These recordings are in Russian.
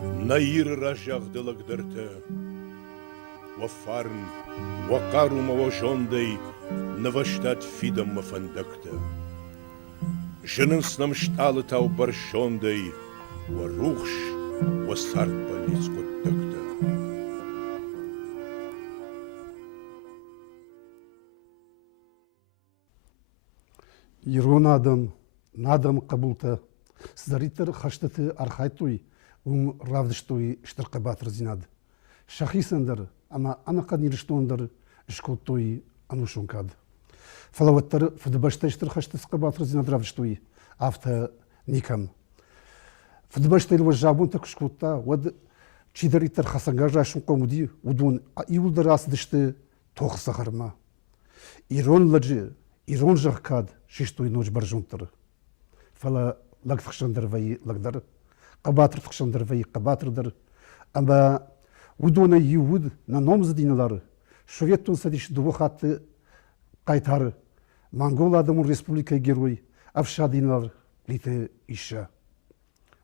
Наир ражагдылыгдырты. Вафарн, вакарума вожондой, наваштат фидом мафандакта. Жынынсным шталы тау баршондой, варухш, васарт балицкоттакта. Ирон адам, надам кабулта, сдаритер хаштаты архайтуй, равдыштуй штырка батыр зинад. Шахисандар, ама анакад нирштондар, школтуй анушункад. Фалаваттар фдбаштайштыр хаштыска батыр зинад равдыштуй, авто никам. Фдбаштайлва жабун так школта, вад чидаритер хасангажа шункомуди, удун иулдар асдышты тохсахарма. Ирон ладжи, ирон жахкад, шиштуй ночь баржунтар. Фала лагтхшандар ваи лagдар, кабатр тхшандар ваи кабатрдар. Ама удуна иуд на номз диналар. Шоветтун садиш дувахаты кайтар. Монгол адамун республика герой. Авша диналар лите иша.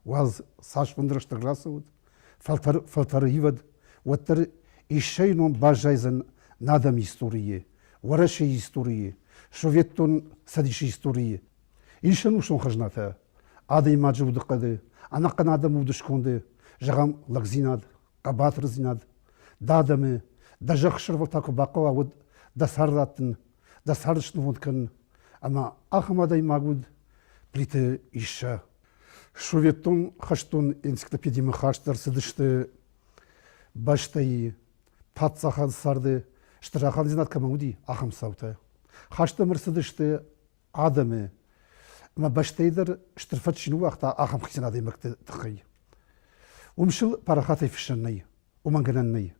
Ваз саш вандрашта грасовод. Фалтар ивад. Ваттар ишайнон бажайзан надам истории. Вараши истории. Шоветтун садиши истории. Ишану шон хажната. Ада имаджи удыкады. Анаккан адам удышконды. Жагам лагзинад. Кабатыр зинад. Дадамы. Да жакшырвал таку бакова вот да сардатын. Да сардышны водкан. Ама ахамада имагуд плиты иша. Шоветтун хаштун энциклопедияны хаштар сыдышты. Баштай патсахан сарды. Штырахан зинад камауди ахам саута. Хаштамыр сыдышты адамы. Ма баштайдар штырфат шину вақта ахам хисинады имакты тықай. Умшыл парахатай фишаннай. Умангананнай.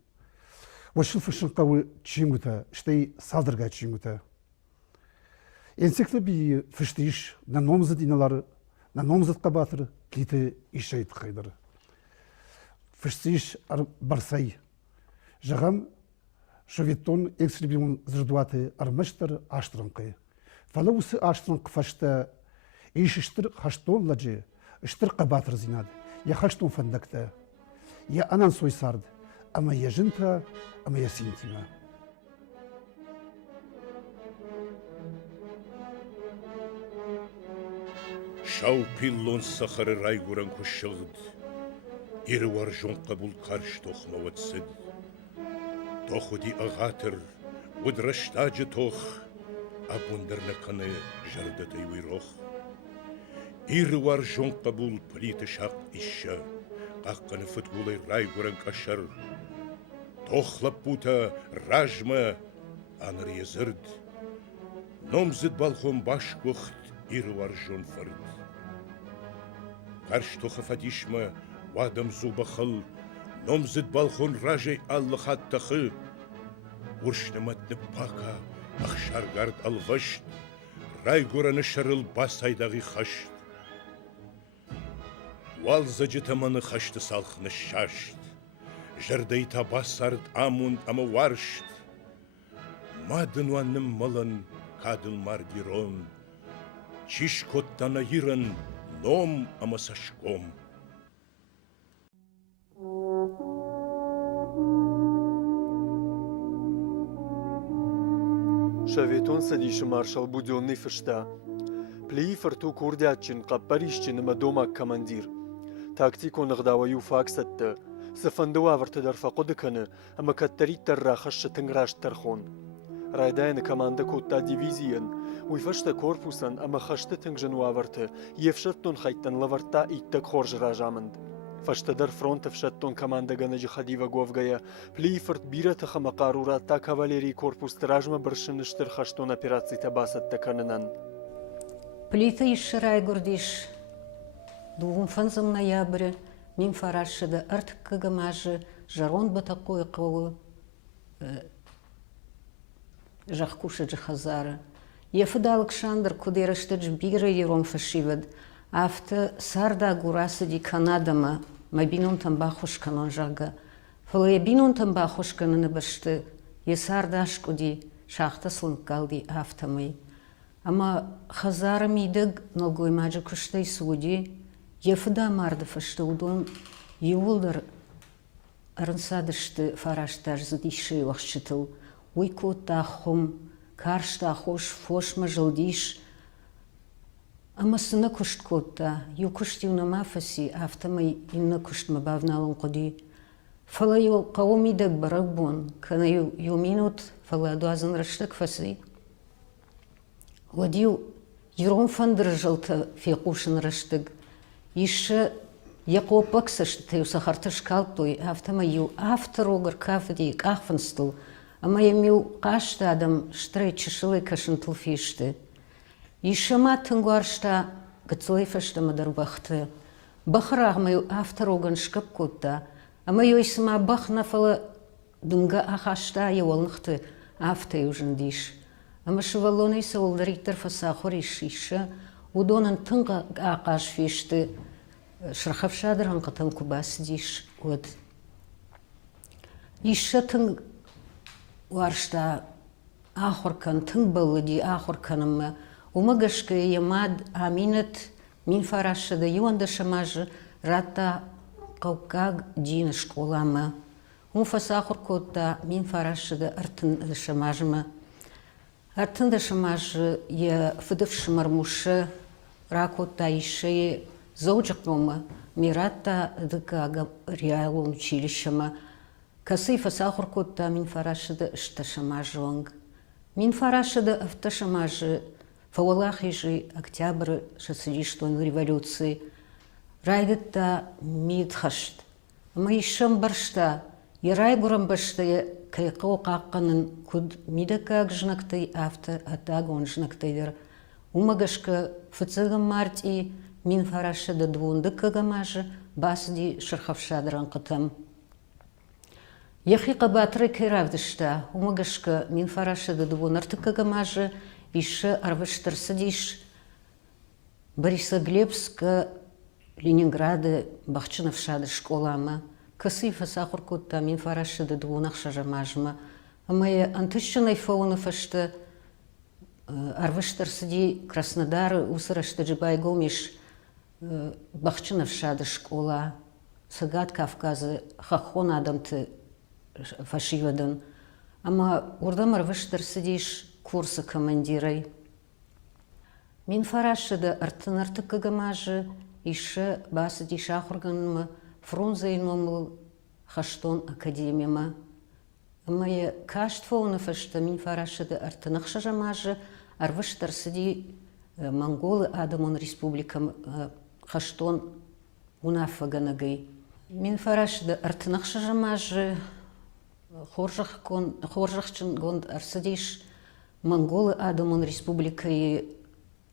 Вашыл фишан қауы чингута. Штай салдырға чингута. Энциклопедия фиштиш на номзы диналары. На номзыт қабатыр плиты ишай тықайдар. Фиштиш барсай. Жағам Шоветтон экслибимун зрдуаты армыштыр аштырынқы. Фалаусы аштырынқы фашта ишіштір хаштон ладжи, іштір қабатыр зинады. Я хаштон фандакта. Я анан сойсарды. Ама я жынта, ама я синтима. Шау пиллон сахары райгуран күшігід. Ері вар жонқа бұл қарш тоқмаватсыд. Тохуди агатыр, удрыштаджы тох, а бундарна каны жардатай уйрох. Иры вар жонқа бұл плиты шақ ища, қаққаны футболай райгуран кашар. Тохлап бута ражма аныр езірд. Номзыд балхон баш көхт, иры вар жон фырд. Қарш тоха фадишма, вадам зубахыл, Номзыд балхон ражай аллы хаттахы. Уршныматны пака, ахшаргард алвашт. Райгураны шарыл басайдағы хашт. Валза жытаманы хашты салхны шашт. Жырдайта басард амунд ама варшт. Мадын ванным малын кадыл мардирон. Чиш коттана ирын ном ама сашком. Шаветон садиши маршал будённый фышта. Плей фарту курдятчин, каппаришчин мадома командир. Тактикон غداويو فاكستة. سفندوا ورتدر فقدكن اما كتريت تر خش تنغراش ترخون. رايداين كماندا كوتا ديفيزيون ويفشت كوربوسن اما خشت تنجنوا ورت يفشتون خيتن لورتا ايتك خورج راجامند. فشتدر فرونت فشتون كماندا غنجي خديفا غوفغايا плейфорт бирата мақарурат та кавалерий корпус тражма бршыныштыр хаштон операции табасат таканынан. Плита ишширай гурдиш. Дувун фанзам ноябрь, мим фарашыда артык кагамажы, жарон батакой қауы, жахкуша джихазара. Ефыда Александр кудерыштыдж бира ером фашивад, авто сарда гурасы ди Канадама, мабинун тамбахуш канон жага. Фалаябинун тамбахуш кананы башты, есардашкуди, шахта слынкалди автомай. Ама хазара мидыг ногой маджа куштай суди, ефыда марды фашты удун Юлдер арынсадышты фараштар задиши вахшытыл. Уйко тахум, каршта хош фошма жылдиш. Ама сына кушт котта, ю кушти унамафаси, автомай инна кушт мабавналун коди. Фала ю каумидак барабон, кана ю минут фала дуазан раштак фаси. Ладил юрон фандыржалта фиқушын раштак. Иша Якопак сашты сахартыш калтой, автомай ю авторогар кафеди кахфанстыл. Ама ямил кашта адам штрей чешылы кашынтыл фишты. Ишама тынгуаршта гацлайфашта мадарбахты. Бахраг маю автороган шкап котта. Ама ю исма бахнафала дунга ахашта явалнахты автай ужындиш. Ама шывалоны иса олдариктар фасахориш иша. Удонан тынга ақаш фишты. Шрахавшадыр анқатан кубас диш. Иша тынг варшта ахоркан тынг балыди ахорканама. Умагашка ямад аминат мин фарашада юанда шамажы рата каукаг дина школама. Фасахор котта мин фарашада артын шамажыма. Артын да шамажы я фыдыв шамармуша ракота ише зоуджакнома мирата дыка реалун училищама. Касы фасахор котта мин фарашада шта шамажыванг. Мин фарашада авто шамажы Фауалахижи октябрь шасилиштон революции. Райдетта мидхашт. Маишам баршта. Ярай гурам башта кайқо қаққанын куд мидакаг жнактай авто атагон жнактайдер. Умагашка фыцыгам марти мин фараша да двунды кагамажы басди шархавшадран қытам. Яхи қабатры кайравдышта. Умагашка мин фараша да двунарты кагамажы Иша арвыштырсыдиш Борисоглебск, Ленинграда, Бахчиновшады школама. Касы фасахур котта мин фарашады двунах шажамажма. Амая антышчынай фаунафашты арвыштырсыди Краснодар усырашты джибайгомиш Бахчиновшады школа. Сагат Кавказы хахон адамты фашивадан. Ама урдам арвыштырсыдиш курсы командирой. Мин фарашыда артынарты кагамажы иша басыди шахурганма фрунзайномыл хаштон академияма. Мая каштфоуна фашта мин фарашыда артынах шажамажы арвыштарсыди монголы адамон республикам хаштон унафаганагай. Мин фарашыда артынах шажамажы хоржахчын гонд арсыдиш монголы адамон республикой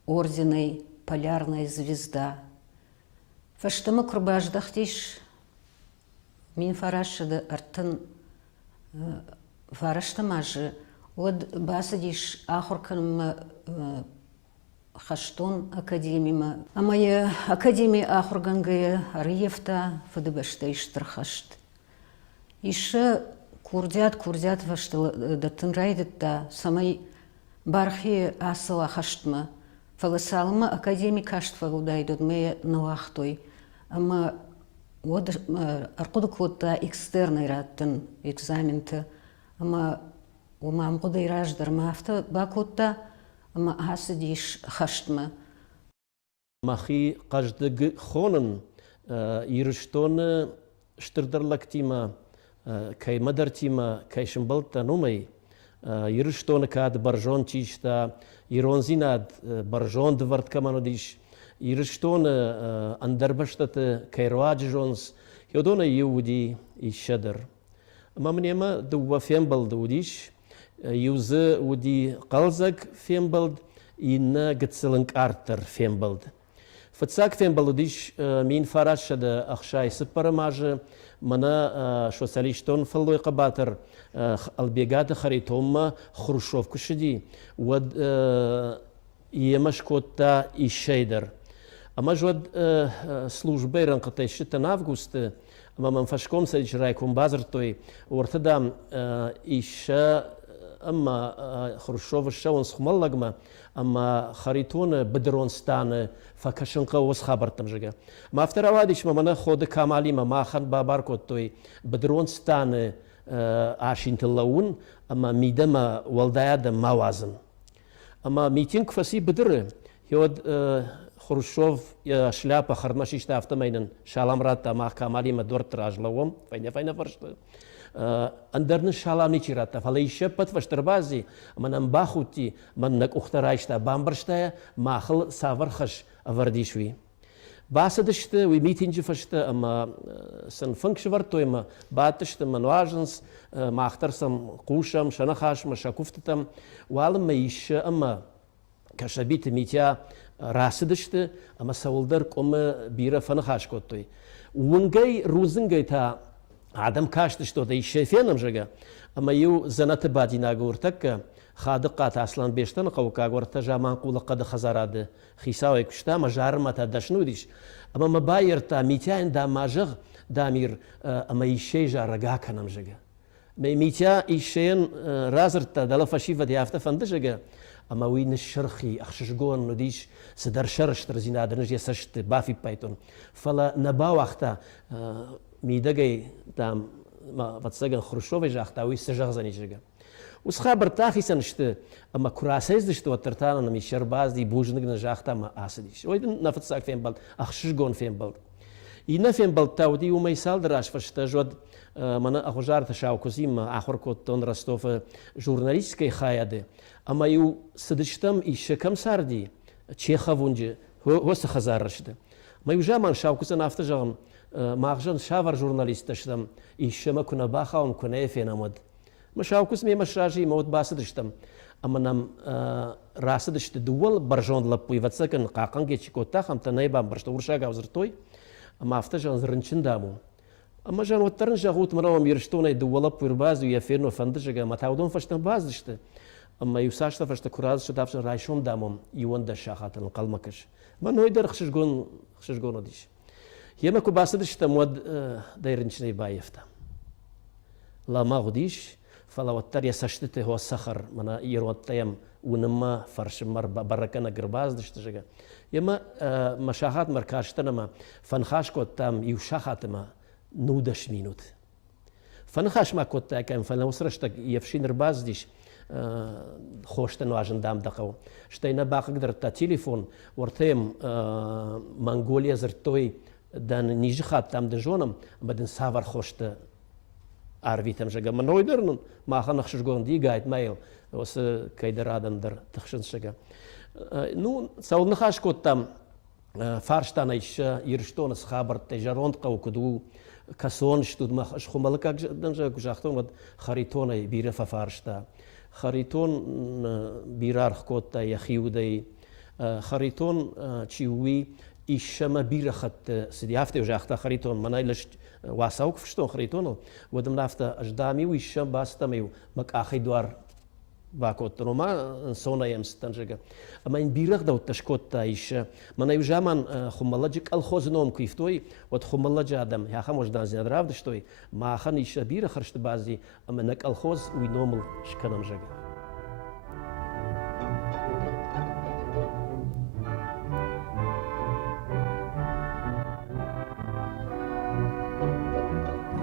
орденой полярная звезда. Фаштама курбаждахтиш мин фарашыда артын фараштамажы от басадиш ахурканым хаштон академима. Амая академия ахургангая арыевта фадыбашта иштырхашт. Иша курдят вашта датын райдытта самай бархи асыла хаштма. Фаласалма академик хаштва удайдуд ме нуахтой. Ама аркудук вот экстерный раттын экзаменты. Ама умам кудай раждар мафта бакутта ама асыдиш хаштма. Махи каждый хонен ирштон штырдарлактима кай мадартима кай шимбалта нумай ирштон кад баржон чишта иронзинад баржон дварт каманодиш ирштон андарбаштат кайруаджонс йодона юди и шадр мамнема дува фембал дудиш юзе уди қалзак фембалд инна гцеланг артер фембалд фацак фембалдиш мин фарашада ахшай сыпарамажы мана шосалиштон фаллой қабатыр албегаты харитомма хрущев кушиди уад емашкотта и шейдер ама жуад службы ранкатайшитан августы ама манфашком садич райком базар той ортадам иша أما خروشوف الشون سخملقما أما خريطون بدرونستان فكشنقا وسخابرتم جگا ما افتر اوادش ما خود كمالي ما خن بابار كوتوي بدرونستان عاشين تلون أما ميدما والدايا ما وازن أما ميتين كفاسي بدر يود خروشوف يا شلابا خرمشيش تافتمينن شالامراتا ما كمالي ما دورت راجلوم فين فرشت أندرن شالامني چيراتا فليش بات فشتربازي من باخوتي من نك اخترايشتا بامبرشتا ماخل سافر خش أفرديشوي باسدشت وميتينج فشتا أما سن فنكش ورتو أما باتشت من واجنس ما اخترسم قوشم شنخاش مشاكوفتتم والم ميش أما كشبيت ميتيا راسدشت أما سولدرك أما بيرا فنخاش كوتوي ونجي روزنجي تا عدم كاشتش تو دي شايفينم جگا اما يو زنات بادي ناغورتك خادقات اصلا بيشتن قوكا غورتا جامان قول قد خزاراد خيساوي كشتا مجار متا دشنوديش اما مباير تا ميتين دا ماجغ دامير اما يشيجا رگا كنم جگا ميتيا يشين رازرتا دلا فشيفه دي افتا فندجگا اما وين الشرخي اخششگون نديش سدر شرش ترزينا درنج يسشت بافي بايتون فلا نبا وقتا ميدقي تام ما بتصقن خروشوف جاختاوي سجغزني جگا وسخابر تاخي سنشت اما كراسيز دشت وترتانا نمي شرباز دي بوجنق نجاختا ما اسديش ويدن نفت ساك فين بلد اخششگون فين بلد ينا فين بلد تاودي وما يسال دراش فشتا جود من اخوجار تشاو كوزيم اخر كوتون رستوف جورناليستكي خايده اما يو سدشتم ايش كم ساردي تشيخافونج هو سخزار رشد ما يوجامان شاو كوزن افتجغم ماغجن شافر جورناليست تشتم إيشما كنا باخاون كنا فينا مد مشاو كسمي مشراجي موت باسدشتم أما نم راسدشت دول برجون لبوي واتسكن قاقن جيتش كوتا خم تنايبا برشت ورشاغا وزرتوي أما افتجن زرنشن دامو أما جان وترن جاغوت مراهم يرشتونا دول لبوي رباز ويفيرنو فندجا ما تعودون فشتن بازدشت أما يوساشتا فشت كراز شتافشن رايشون دامم يوند الشاخات القلمكش ما نويدر خششگون ديش يما كو باسدش تمود دايرنشني بايفتا لا ما غديش فلا وتر يسشتته هو السخر منا يروتيم ونما فرش مر بركنا قرباز دشتجا يما مشاهات مركاشتنما فنخاش كوتام يوشاخاتما نودش مينوت فنخاش ما كوتا كان فنوسرشتك يفشين رباز ديش خوشتن واجن دام دقو شتينا باق قدر تا تليفون ورتيم منغوليا زرتوي دان نيجي خات تام دجونم بدن سافر خوشت عربيتم جگا من رويدرن ما خنخش جون دي قايد مايل وس كيدر ادم در تخشن شگا نو ساول نخاش كوتام فارشتان ايش يرشتونس خبر تجاروند قو كدو كسون شتود ما خملك دنجا جاختون ود خريطون بيره فارشتا خريطون بيرارخ كوتا يخيودي خريطون تشيوي إيشما بيرخت سديافته وجاختا خريطون منايلش واساوك فشتون خريطون ودم نافتا أجدامي ويشم باستميو مك آخي دوار باكوتنو ما سونا يمستنجا أما إن بيرخ دو تشكوتا إيش منايو جامان خمالجك الخوزنوم كيفتوي ود خمالج آدم يا خموش دانزين دراف دشتوي ما خن إيش بيرخ خرشت بازي أما نك الخوز وينومل شكنم جاga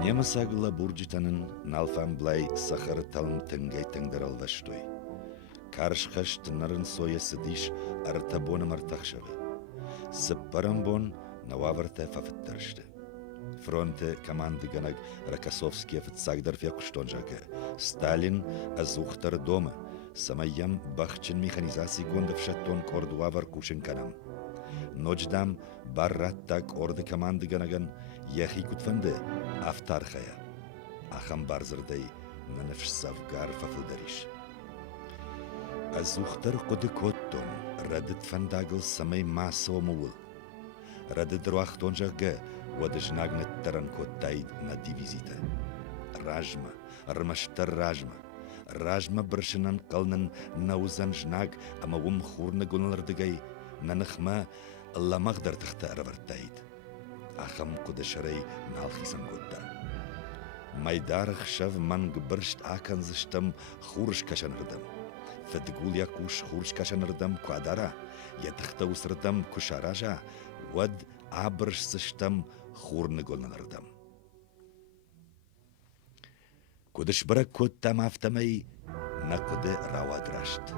Немасагла бурджитанын налфан блай сахары талым тынгай тыңдаралдаштой. Каршхаш тынарын соясы диш артабоным артақшавы. Сыппарамбон нававарта фафыттарышты. Фронте команды ганаг Рокоссовский офицагдар фекуштон жага. Сталин азухтар дома. Самайям бахчин механизации гондов шаттон кордуавар кушен канам. Ночдам барраттак орды команды ганаган яхи кутфанды афтархая. Ахам барзырдай нанавш савгар фафылдариш. Азухтар коды коттон радыт фандагл самай массово муыл. Радыт руахтон жага водыжнагнат таран коттайд на дивизита. Ражма, армаштар ражма. Ражма біршінан қалнын наузан жнаг ама ум хурны гонлардыгай нанықма ламағдар тықты арвартайд. Ахам куды шарай налхисан годда. Майдарах шав манг біршт аканзыштым хурш кашанырдым. Федгул якуш хурш кашанырдым квадара, ятықта усырдым кушаража, вад абыршсыштым хурны голнанырдым. Кудыш бірі көттам автомай, на куды рауадрашт.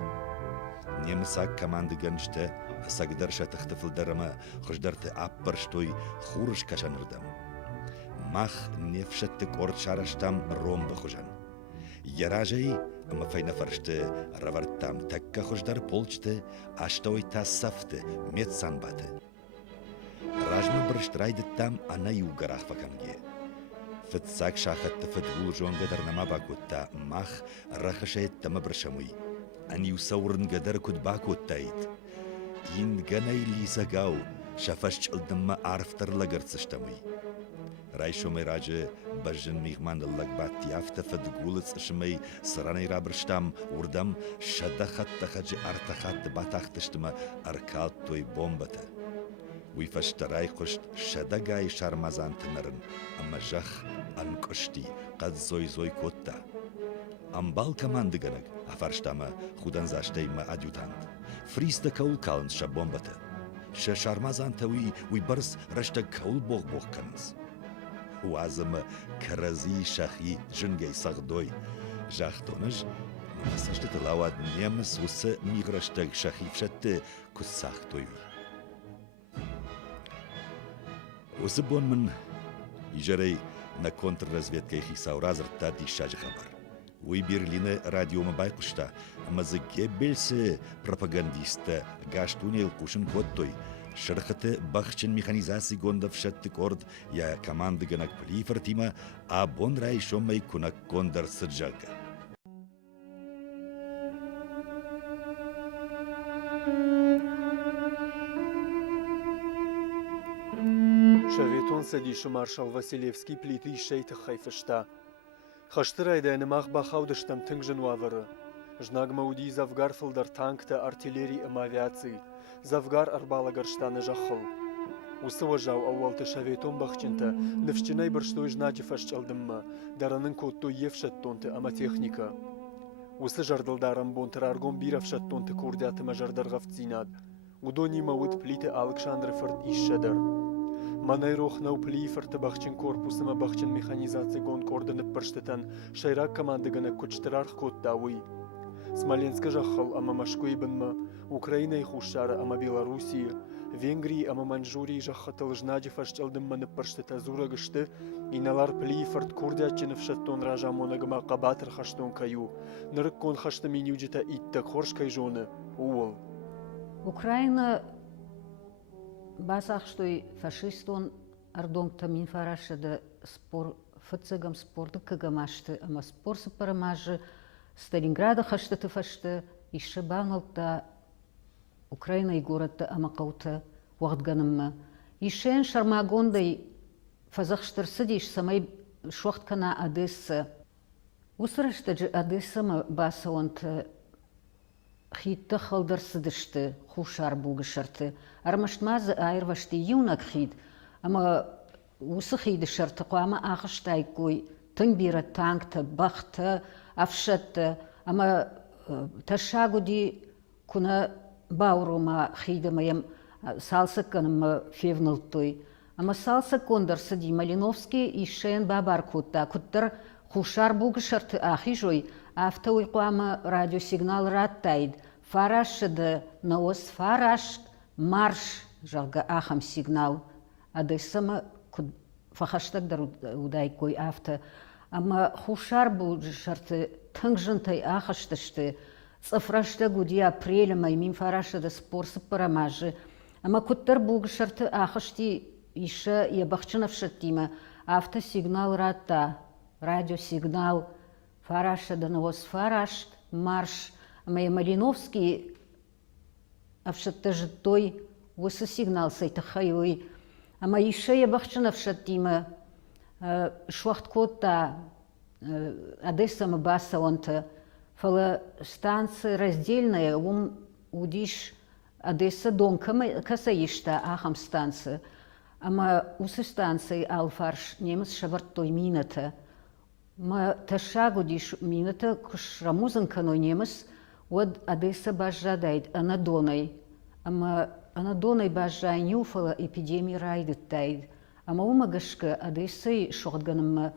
Немсак команды гыншты, сагдар шатықты фылдарыма, хыждарты аппырштой хурш кашанырдым. Мах нефшетті корт шараштам ромбы хужан. Яражай, мафайна фаршты равартам такка хуждар полчты, аштой тассафты, медсанбаты. Ражмы бірштрайдыттам ана югарах ваканге. Фытсак шахатты фытгул жонгадарнама бакутта мах рахашайттама біршамый. Ани усаурын гадар кутбакуттайд. Инганай лисагау, шафаш чылдымма арфтарлагарцыштамый. Райшомай ражы бажын мигмандыллак бат яфта фытгулыц шымай сыранай рабырштам урдам шадахатта хажы артахатты батахтыштыма аркалт той бомбата. Уйфаштарай кушт шадагай шармазан тынарын, ама жах анкошти қад зой котта. Амбал команды ганак, афарштама худан заштайма адъютант. Фриста каул калын ша бомбата. Ша шармазан тауи уйбарс рашта каул бог каныз. Уазыма карази шахи жынгай сагдой. Жахтоныш, масашты тылауад немыс усы миграштаг шахи фшатты кусах тойви. Осы бонмын ижарай на контрразведка их сауразыр тади шажы хабар. Уй Берлине радиома байқұшта, амазыке белсі пропагандиста гаштунел кушын коттой, шырқыты бақчын механизации гондав шатты корд, я команды ганак плифар тима, а бон рай шомай кунак кондар сырджалка. Шаветон садишу маршал Василевский плиты шейты хайфышта. Хаштырайда нымақ бахаудыштам тыңжын вавыры. Жнаг мауди завгар фылдар танкта артиллерии им авиации. Завгар арбалагарштаны жахыл. Усы важау ауалты шаветон бахчынта, нывчынай бірштой жнаджы фашчалдымма, даранын котто евшаттонты ама техника. Усы жардылдарым бонтыр аргон биравшаттонты курдятыма жардарғавцинад. Удони мауыт плиты Александры фырт ишшадар. Манай рохнау плифарты бахчын корпусыма бахчын механизация гон кордынып бірштетан шайрак команды гана көчтырарх коттауи. Смоленска жахал ама Машкой бынма, Украина и хушара ама Белоруссия, Венгрии ама Маньчжурии жахатыл жнаджы фашчалдымма ныp бірштета зура гышты, иналар плифарт курдячынып шаттон ража монагыма қабатыр хаштон каю, нырык кон хашты менюджета иттак хоршкай жоны, уол. Украина басахштой фашистон ардонгта минфарашада спор фцгам спорды кагамашты, ама спор сапарамажы Сталинграда хаштаты фашты, иші баналта Украина и городта ама қауты уақытганымма. Ишен шармагондай фазахштырсы дейш самай шуақткана Одесса. Усырашта жы Одессама басауанты хитті қалдарсыдышты, хушар бұғышарты. Армаштмазы айырвашты юнак хит, ама усы хиді шарты қуама ақыштай кой, тың бері танкты, бақты, афшатты, ама ташагуди куна баурума хиді маям салсыкканыма февнылтой. Ама салсык кондарсы ди Малиновский ишен бабар кутта, куттар хушар бұғышарты ахи жой, авто уйқуама радиосигнал раттайд, фарашыды, наос фараш, марш жалга ахам сигнал. Одессама фахаштагдар удай кой авто. Ама хушар бұғышарты тыңжынтай ахаштышты, цифрашты гуди апреля маймин фарашыды спорсы парамажы. Ама куттар бұғышарты ахашти иша ябақчынавшаттима, авто сигнал ратта, радиосигнал, фарашыды наос фараш, марш. Ама Малиновский авшатты жыттой, осы сигнал сайты хайой. Ама иша ябақчынавшаттима, шуақт котта Одессама баса онты, фала станция раздельная, удиш Одесса дом касаишта ахам станция. Ама усы станции алфарш немец шабарт той мината. Ма ташагу диш мината кушрамузан кано немес, од адеса бажадайд анадонай. Ама анадонай бажай нюфала эпидемии райдыттайд. Ама умагашка адесай шотганам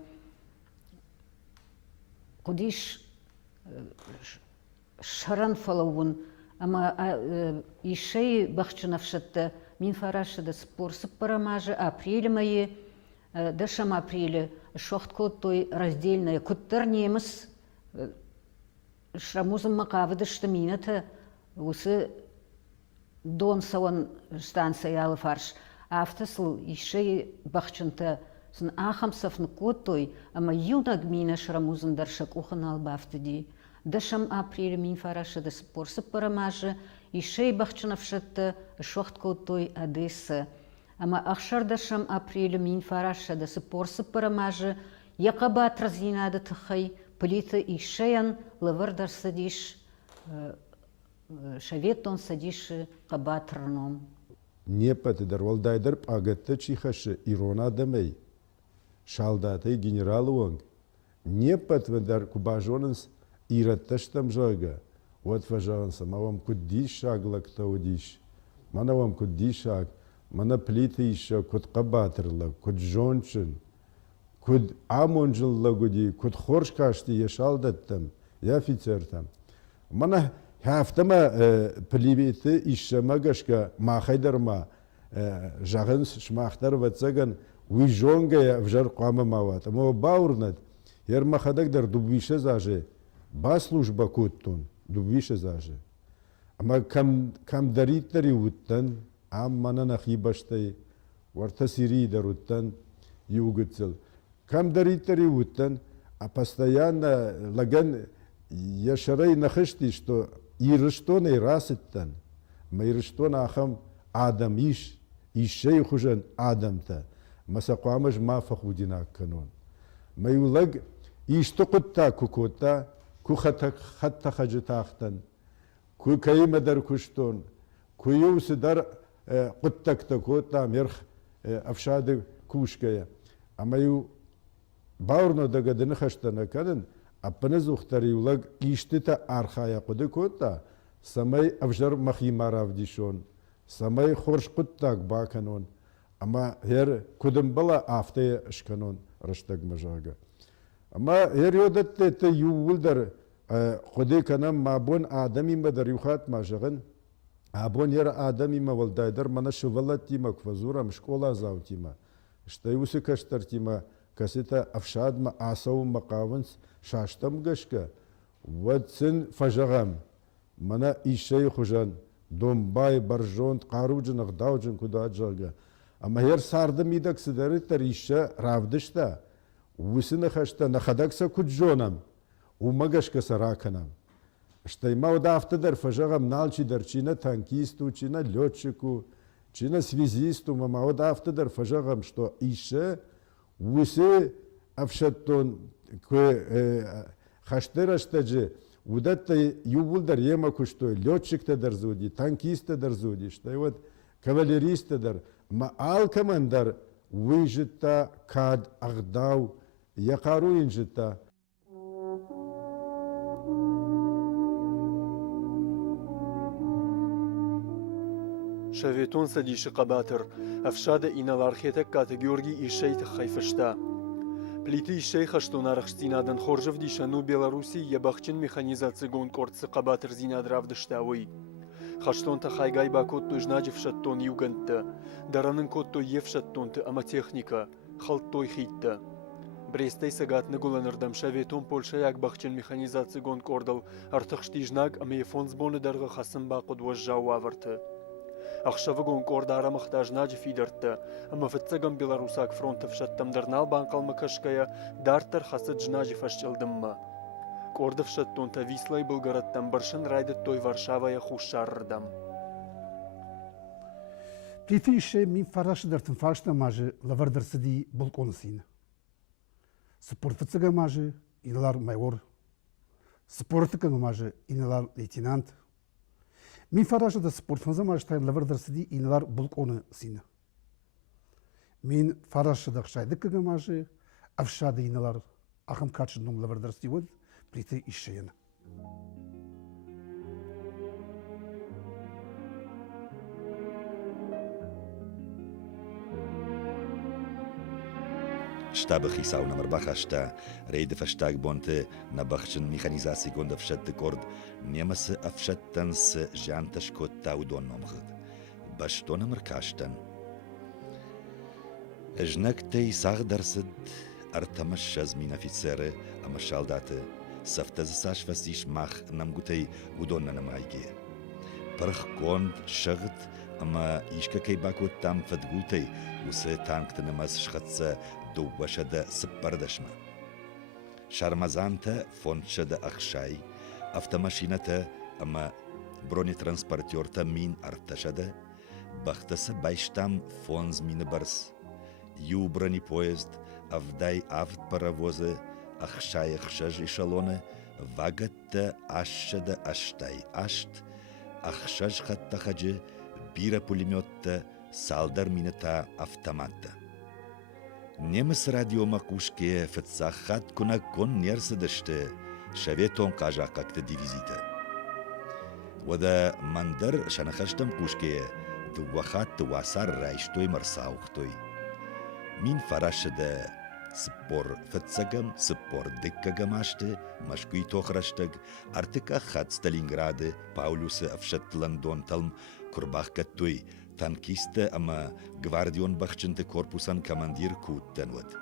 кудиш шаран фалаун. Ама ишей бахчанавшатта мин фарашада спорсы парамажа апрель мои, дашам апреля шохткот той раздельная куттар немес шрамузам макавыдышты мината усы дон сауан станция алы фарш автосл ишей бахчанта сын ахамсафны кот той ама юнаг мина шрамузам даршак уханал бафтыди. Дашам апрель мин фарашада спорсы парамажа ишей бахчанавшатта шохткот той Одесса. Ама ахшар дашам апрель мин фарашада спорсы парамажа якабат разинада тхай плита ишеян лавар дарсадиш шаветон садиш кабатрном. Не патыдар волдайдар агатта чихашы ирона демей. Шалдатый генерал уанг. Не патвендар кубажонынс иратташтам жага. Вот важанса, мавам куддиш шаглак таудиш. Манавам куддиш шаг. Мана плита иша куд кабатырла, куд жончын. Куд амонжылла гуди, куд хорш кашти ешалдаттам. Я офицер там. Мана хафтама плибеті иша гашка махайдарма жағынс шмақтар ватсаган уйжонга вжар қама мават. Ама баурнат, ермахадагдар дубвише заже. Ба служба куттун, дубвише заже. Ама кам дариттари уттан, ам мана нахибаштай, варта сири даруттан югыцел. Кам дариттари уттан, а постоянно лаган яшарай нахышти, что ирыштоной расыттан, ма ирыштона ахам адам ишей хужан адамта, масақуамаж мафах удинак канон. Ма юлаг иштоқутта кукутта, кухатта хаджитахтан, кукаимадар куштон, куюсидар куттакта кутта мерх авшады кушкая. Ама ю баурно дагадыны хаштана канын, аппаныз ухтари улаг иштита архая куды кутта, самай авжар махимарав дишон, самай хорш куттак баканон, ама хер кудымбала афтая шканон раштаг мажага. Ама хер йодатты ты ювулдар куды канам мабон адами мадар юхат мажагын, абон ер адами мавалдайдар мана шывалат тима квазурам школа завтима, штаюсы каштар тима, касита авшадма асау макавынс шаштам гашка, ватсын фажагам, мана ишей хужан, домбай баржон, қаруджынық даужын куда джага. Ама хер сарды мидак сидаритар иша равдышта, усыны хашта нахадакса куджонам, умагашка сараканам. Штайма уда автодар фажагам налчидар, чина танкисту, чина летчику, чина связисту, мама уда автодар фажагам, что иша усы авшаттон хаштырашта удатта ювулдар ема куштой, летчик-то дарзуди, танкист-то дарзуди, что и вот кавалерист-то дар, ма ал-командар выжита кад агдау, якару инжита. شاوێتۆن سەدیشی قەباتر ئەفشادە ئینەڵارخێتە کاتە گیۆرگی ئیشەی تخەیفشتا. پلیتی ئیشەی خەشتۆنارەخستینادن خۆرژەف دیشەن و بێڵەروسی یەبەخچن میخەنیزاتسگۆن کۆرتسە قەباتر زینادراودشتاوەی. خەشتۆن تەخایگای باکۆت تۆ ژناجی فشەتۆن یوگەنتە، دەڕەنن کۆت تۆ یەفشەتۆنتە ئەمە تێخنیکە، خەڵت تۆی خیتتە. برێستەی سەگات نگوڵە نردەم شەوێتۆن پۆلشەیەک بەخچن میخەنیزاتسگۆن کۆردەڵ ئەرتەخشتی ژناک ئەمە یەفۆنز بۆنە دەرغە خەسم باقود وەژژاو واڤرتە. أخشفقون كوردارا مختاج ناجي في درتا أما فتسقم بيلاروساك فرونت فشتم درنال بانقل مكشكايا دارتر خاصت جناجي فشتل دمما كورد فشتون تاويسلاي بلغرتم برشن رايدت توي وارشاويا خوش شاردم Плиты ише мин фараш дартын фаршта мажы лавар дарсыди булконсин. Спортыцыга мажы инылар майор. Спортыка мажы инылар лейтенант. Мин фараша да спортфанза мажтай лавар дарсыди инылар булконы син. Мин фараша да хшайды кыга мажы авшады инылар Ахам качын нумла вардарсти вот плиты ишшейн. Штаба хисау номер бахашта, рейде фаштаг бонте на бахчен механизации гонда фшетте корд, немасы афшеттен с жанташ котта удон номхд. Башто номер каштен. Ежнактей сагдарсед артамаш шазмин офицеры, амашалдаты, сафтазасаш васиш мах намгутей удонна намайге. Парх конд шагт, ама ишка кейбаку там фадгутей, усе танкты намаз шхатса دوشد سپردشما شرمزانتا فونشد اخشای автомашината اما برونی ترانسپورتیورتا مین ارتشده بختس байштам фонз мин барс ю брони поезд авдай авт паровозы ахшай хшаж эшелоны вагатта ашшада аштай ашт ахшаж хатта хажы бира пулеметта салдар мината автоматта Немес радиома кушке фетсахат куна кон нерсдышты, шаветон кажа как-то дивизита. Вада мандар шанахаштам кушке, дуахат туасар райштой марсаухтой. Мин фарашада спор фетсагам, спор диккагамашты, машкуй тохраштаг, артыка хат Сталинграды, Паулюсы авшат Лондон талм, курбах каттой, танкисты ама гвардион бахчынты корпусан командир куттенват.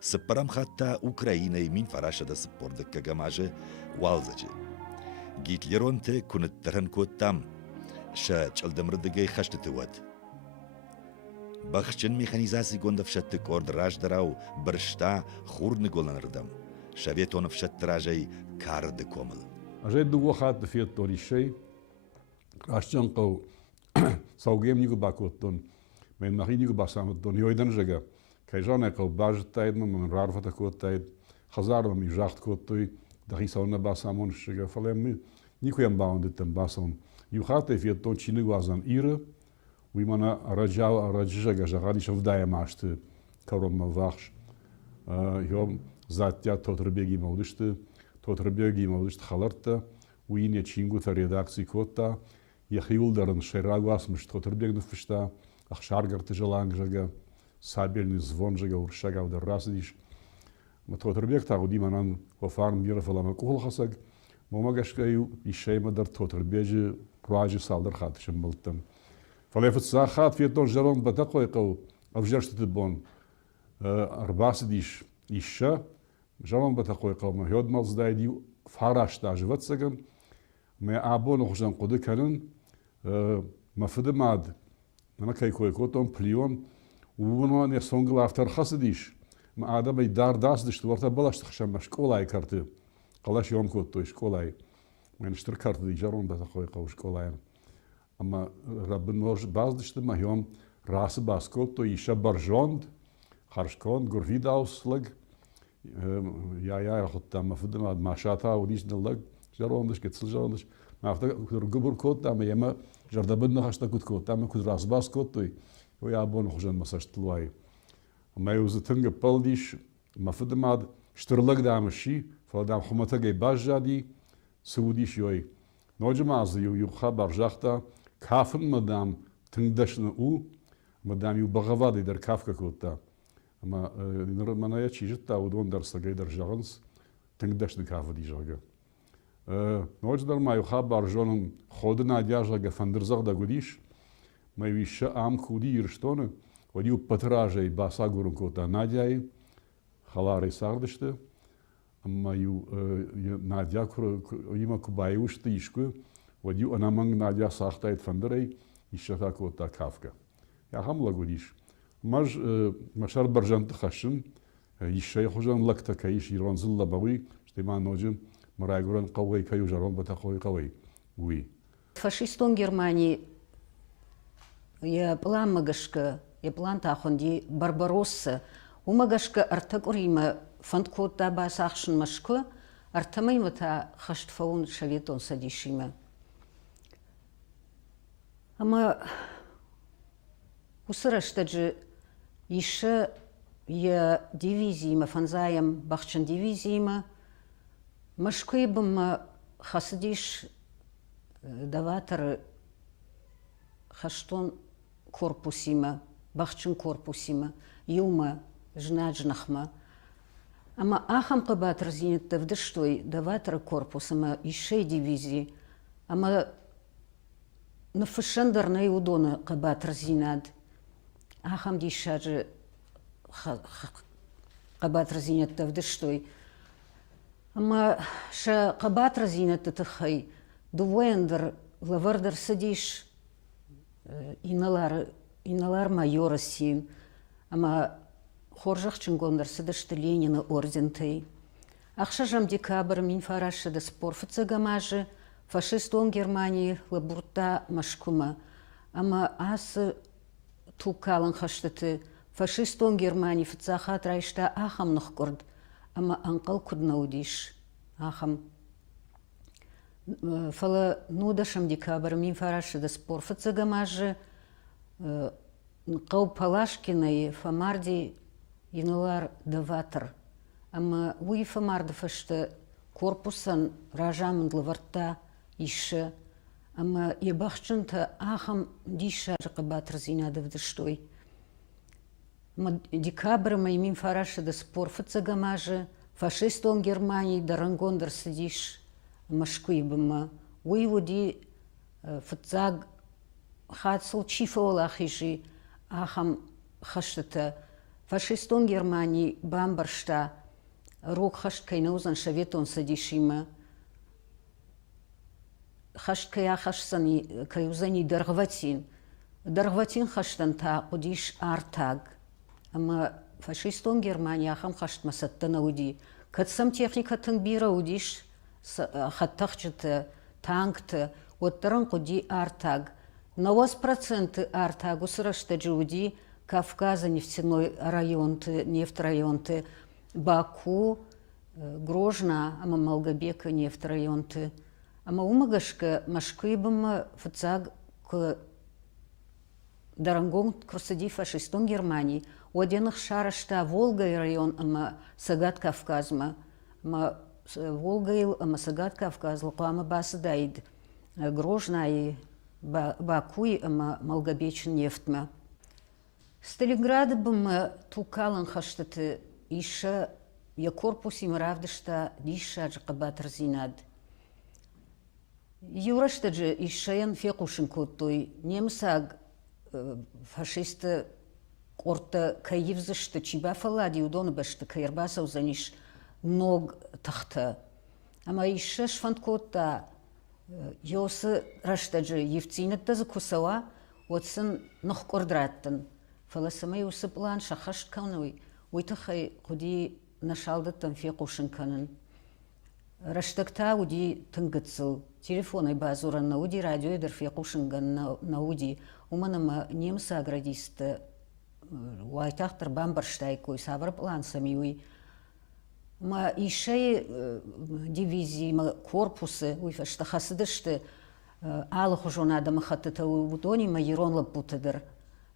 Сыппарам хатта Украиной мин фарашада сыппорды кагамажы валзачы. Гитлеронты куныттырын коттам, ша чалдымрыдыгай хаштытыват. Бахчын механизации гондав шатты корд раждарау біршта хурны голанырдам. Шаветонов шаттыражай карды комыл. Ажай дуго хатты фет торишей, ашчан қау саугемнигі бакоттон, мен махинигі басамыттон, йойдан жага. Кайжан айқау бажыттайдмы, мен рарфата коттайд, хазарма ми жахт коттой, дахи сауна басамон жага. Фалем никоям баундыттен басам. Юхаттай фет тон чины глазан иры, уймана раджага жагадиш вдая машты, каромма вахш. Йом заття тотрбеги маудышты, халарта, уйне чингута редакции котта, Яхиулдарын шайрагуасмыш тотрбегну фышта, ахшаргарты жаланг жага, сабельный звон жага уршага удар расдиш. Тотрбег тагу диманан офарн мира фалама кухолхасаг, момагашкаю ишейма дар тотрбежи праджи салдар хатышым былттым. Фалефет сахат фетон жарон батакойкау, авжерштыты бон арбасыдиш иша, жарон батакойкау ма хёдмал здайди фарашта живатсаган, ме абон хужан коды канын, мафыды мад, нана кайкойкотон плион, уно не сонгл автор хасыдиш, ма адамай дар дасдиш, варта балашты хашам школай карты, калаш йомкот той школай, мен штыр карты ди жарон батакойкау школай. Ама рабын мож баздышты ма йом расы баскот той иша баржонд, харшконд гурвидауслаг, я хотта мафыды мад машата удишнылаг, жарондыш кетсил жарондыш. Мафта губур кот там яма жардабын хашта кут кот там кут расбас кот той. Я абон хужан масаштылвай. Ама юзы тынга палдиш мафыды мад штырлаг дамши, фалдам хумата гай бажади саудиш йой. Ноджмазы ю хабар жахта кафын мадам тыңдашны у мадам ю багавады дар кафка котта. Ама маная чижитта удон дар сагай дар жагынс тыңдашны кафы жага. Ночдар маю хабар жонын ходы надяжага фандырзақ да гудиш, маю иша ам худи ирштоны, одиу патражай баса гурын кота надяй, халары сардышты, маю надя има кубайушты ишку, одиу анаманг надя сахтайт фандырай, иша та кота кафка. Я хамла гудиш. Машар баржанты хашын, иша хужан лакта каиш иронзылла бауи, штима ноджин, Марайгуран кауай каю жарон батахой кауай. Уи. Фашистон Германии я план магашка, я план тахонди Барбаросса, у магашка артакурима фанткота басахшин машка, артамаймата хаштфаун шаветон садишима. Ама усараштаджи иша я дивизима, фанзаем бахчан дивизима, машкуибам хасадиш даватар хаштон корпусима, бахчан корпусима, юма, жнаджнахма. Ама ахам кабатр зинет вдыштой даватар корпус, ама ишей дивизии, ама нафашандар на иудона кабатр зинад. Ахам дишаджи кабатр зинет вдыштой. Ама ша кабатр зинет тахай, дувендер лавардер садиш иналар майора син, ама хоржах чунгондар садышты Ленина ордентай. Ахшажам декабрь мин фараша да спорфаца гамажи, фашистон Германии лабурта машкума. Ама ас тукалан хаштаты, фашистон Германии фацахат райшта ахам нахкорд, ама анкал куднаудиш ахам. Фала нудашам декабрь мин фараша да спорфаца гамажи, Кау Палашкиной фамарди инулар даватр. Ама уи фамарда фашта корпусан ражамын лаварта ише. Ама ебахчунта ахам диша ракабатр зинада вдыштой. Ама декабрь маймим фараша да спорфаца гамажи, фашистон Германии да рангондар садиш машкуибама. Уи води фацаг хацл чифолахижи ахам хаштата фашистон Германии бамбаршта рок хашт кайнаузан шаветон садишима хашт кая хашсани каюзани даргватин хаштан та удиш артаг ама фашистон Германии ахам хашт масаттана уди катсам техникатын бира удиш хаттахчата танкта оттаран куди артаг. На 80% артагу срашта джуди, Кавказа, нефтяной район, нефтрайон, Баку, Грожна, ама Малгобека, нефтрайон. Ама умагашка машкуибама фацаг к Дарангон курсади фашистон Германии. Оденах шарашта Волга район, ама Сагат Кавказма, ама Волга, ама Сагат Кавказ, ама Басадаид, Грожна и Бакуй, ама Малгобечин нефтма. Сталинград бама тукалан хаштаты иша я корпус им равдышта диша джакабатр зинад. Юраштаджи ишаян фекушин коттой немсаг фашиста корта каивзашта чиба фалади удона башта каирбасау заниш ног тахта. Ама иша шфанткота Йосы раштаджи евцинатта закусала, отсын нахкордраттан. Фаласамай усы план шахашт кауной, уйтахай худи нашалдаттан фекушин канан. Раштакта уди тынгатсыл, телефоной базуран науди, радиоидер фекушин ган науди. Уманама немса аградиста, уайтахтар бамбарштайкой, савар план самиуи. Ма ишей дивизии, ма корпусы, уйфашта хасыдышты, алых жонада махатыта удони, ма ерон лапутадыр.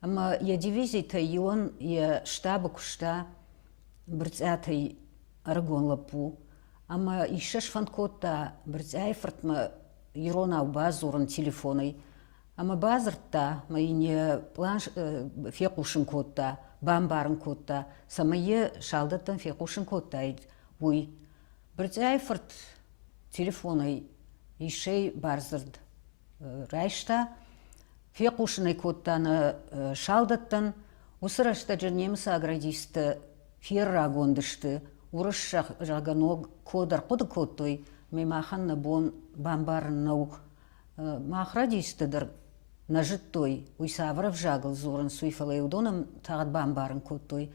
Ама я дивизий-то ион, я штаба кушта, брцятай аргон лапу. Ама ишеш фанкота, брцяйфарт ма ерон ау базуран телефоной. Ама базарта, ма ине планш фекушин котта, бамбарын котта, самае шалдаттан фекушин коттайд. Уй, брцяйфарт телефоной ишей барзырд райшта, фекушиной коттаны шалдаттан, усырашта жернемса аградисты ферра гондышты, урыш жағаног кодар коды коттой, мемахан набон бамбарын нау махрадистыдыр нажыттой, уйсавров жагыл зурын суйфалай удоном тағат бамбарын коттой.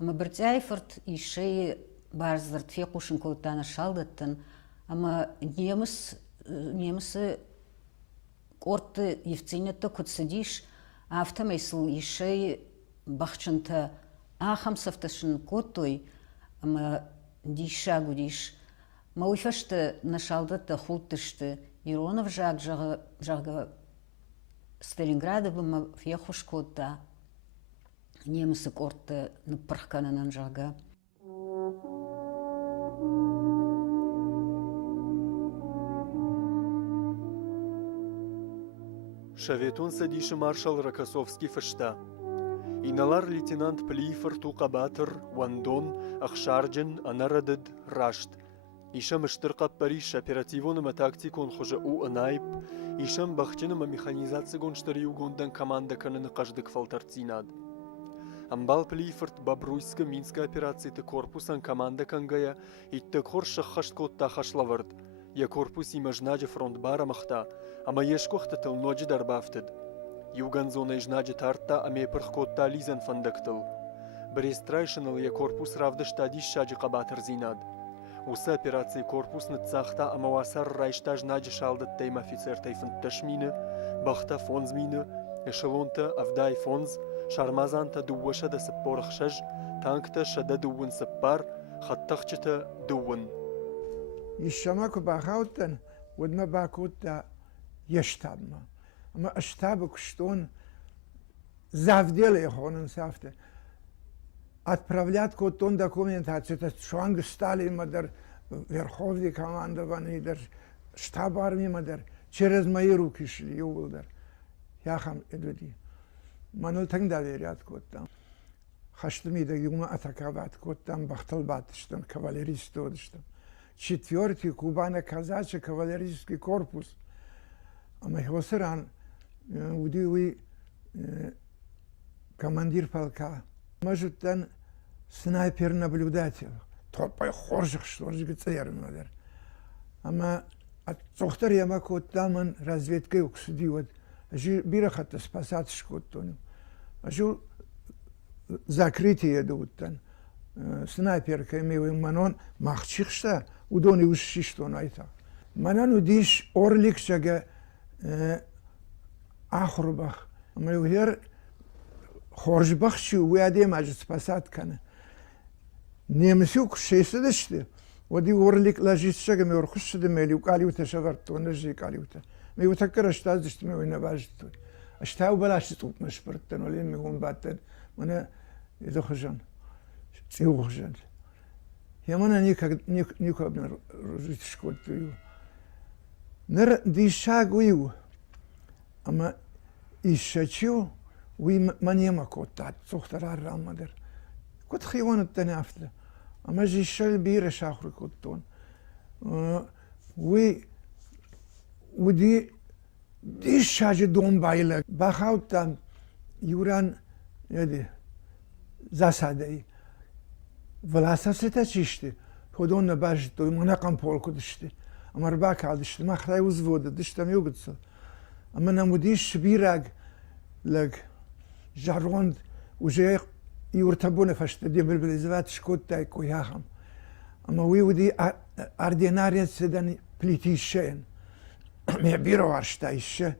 Ама брцяйфарт ишей барзырд фекушин коттаны шалдаттан, ама немысы корты евцинетті күтсідиш, автомайсыл ишей бақчынта ахам сафташын коттой, ама диша гудиш. Ма уйфашты нашалдатты хултышты, Иронов жағы Сталинграда бұма фекуш котта. немцы корты напрахкананан жага. Шаветун садиши маршал Рокоссовский фышта. Иналар лейтенант Плифер Тукабатыр, Вандон, Ахшарджин, Анарадд, Рашт. Ишам штыркап Париж оперативоном тактикон хуже у Анайп, Ишам бахчином механизация гонштари угондан команда канын каждык фалтарцинад. Амбал Плиферт Бабруйска Минска операцияты корпусан команда кангая, иттек хор шахашт котта хашлавард. Я корпус имажнаджи фронт бара махта, ама ешкохта тел ноджи дарбафтед. Юган зона ижнаджи тарта, аме перхкотта лизан фандактел. Брестрайшинал я корпус равда штадиш шаджи кабатер зинад. Уса операции корпус нацахта, ама васар райштаж наджи шалдат тейм офицер тайфан ташмина, бахта фонзмина, эшелонта авдай фонз, шармазанта дуwaша да саппорахшаж, танкта шада дуwan саппар, хаттахчата дуwan. يشماكو باخاوتن ودما باكوتا يشتابما اما اشتابك شتون завдели хонен сафте отправлять котон документацию это шванг стали мадер верховный командование дер штаб армии мадер через мои руки шли юлдер я хам эдуди манул тang доверят коттам хаштми да юма атаковать коттам бахталбат что кавалерист что 4-й кубано-казачий кавалерийский корпус. А моего сыран удивый командир полка. Может, там снайпер-наблюдатель. Топай хоржих, что же гцернодер. Ама от цохтар яма коттаман разведкой уксудиват. Ажи бирахата спасать шкоттону. Ажу закрытие идут там. Снайперка имею манон махчихшта. Удони ушиштон айта. Манан удиш орлик шага ахрубах. Маюхер хоржбах шу уяде мажит спасать кана. Немсюк шестдеште. Води орлик ложит шага мюр хушде мели укалиута шавартон нажи калиута. Мю такара штаздешт мю инаважт. Аштау балашт тут машпртен олен мюн баттен. Мана идохжан. Цюхжан. Я мана никогда жить шкодую. Нер дишагую. Ама ишачу уи манема коттат цухтара рамадер. Кот хиван танафта. Ама жишал бира шахру коттон. Уи уди дишаji дом байла. Бахаутан юран яди засадей. Власасета чишти. Ходон на бажто, манакам полку дишти. Амар бака дишти. Махрай узвода диштам югцо. Ама намудиш бираг лаг жаронд уже юртабуне фашта дебелбелизват шкоттай кояхам. Ама уи ординарец седан плитишен. Ме биро арштайше.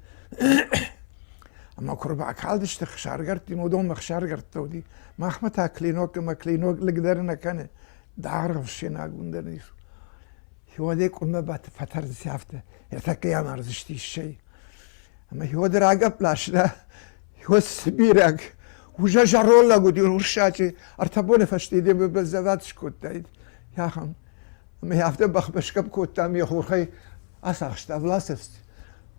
Ама курбак халдишти хшаргарт, модом хшаргарт тоди. Махмата клинок легдерна кане. Даров шинагундернис. Хиодек ума бат фатар зяфте. Ятак я марзишти шей. Ама хиод рага плашда. Хиод сбирак. Уже жарола гуди уршачи. Артабоне фашти дебе безават шкоттайд. Яхам. Ама яфте бахбашкаб коттам яхурхай. Асахшта власевст.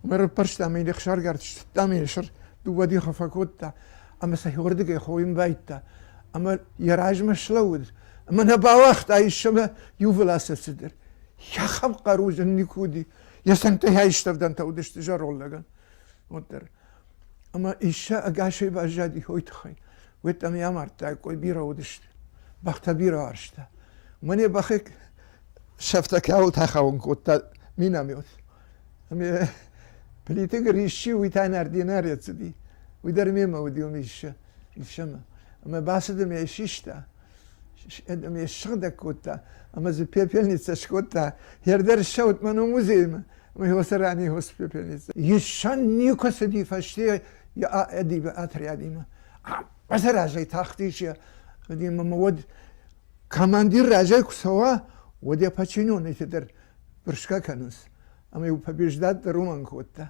Мэр паршта ми лехшаргарт штами шар. Дуади хафакотта. Ама сахиордик хоим байта. Ама яражма шлауд. Ама набавахт айшама ювласевстдер. Яхам қаружан никуди. Ясанте хайштавдан таудешти жароллаган. Отер. Ама иша агаши бажади хойтхай. Веттам ямарта кой бира удешти. Бахта бира аршта. Мане бахек шафтакау тахавун котта минамиот. Ами политик риши уитан ординарецди. Уидар мема удиум иша. Ишама. Ама басадам яшишта. Edem je šrdakota, ama za pepelnica škota, jer der šaut manu muzejma, ma jeho sarani hos pepelnica. Ješan niko se di faštije, ja ediba atriadima. A basa ražaj tahtišja, edima ma vod komandir ražaj kusova, vod je pačinju nete der prškakanus. Ama ju побеждат Roman kota.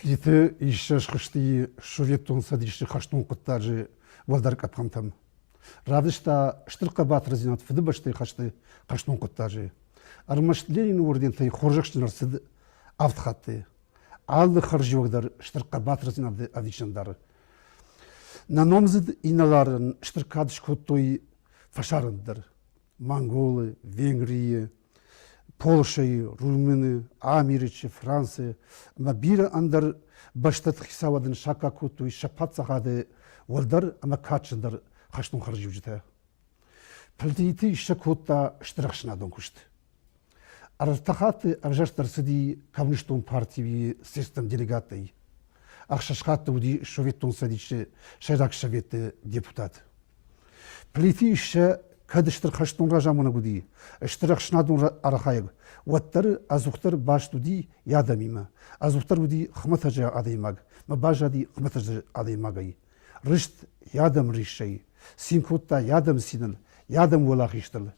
Плиты еще шхышти шоветтон садиши хаштон куттажи валдар капхамтам. Равдышта штырка батрызинат фыдыбашты хашты хаштон куттажи. Армаш Ленин орден тай хоржакшнар сыд автхатты. Алды харжугдар штырка батрызинат авичандар. На номзыд иналарын штыркадыш куттой фашарындар. Монголы, Венгрия, Польша, Румыны, Америка, Франция, ама бира андар баштат хисавадын шака куттой шапатсахады валдар ама качындар хаштон харжугжита. Плитити шакутта штыракшнадон кушт. Артахаты авжаштар сыди коммунистон партии систем делегатой. Ахшашхаты уди шоветтон садичи шайрак шаветы депутат. Плити иша кадыштыр хаштон ражамына гуди. Штыракшнадон арахайг. Ваттар азухтар баштуди ядамима. Азухтар уди хматажа адаймаг. Мабажади хматажа адаймагай. Рышт ядам ришай. Синкутта ядам синын. Ядам волахиштыл.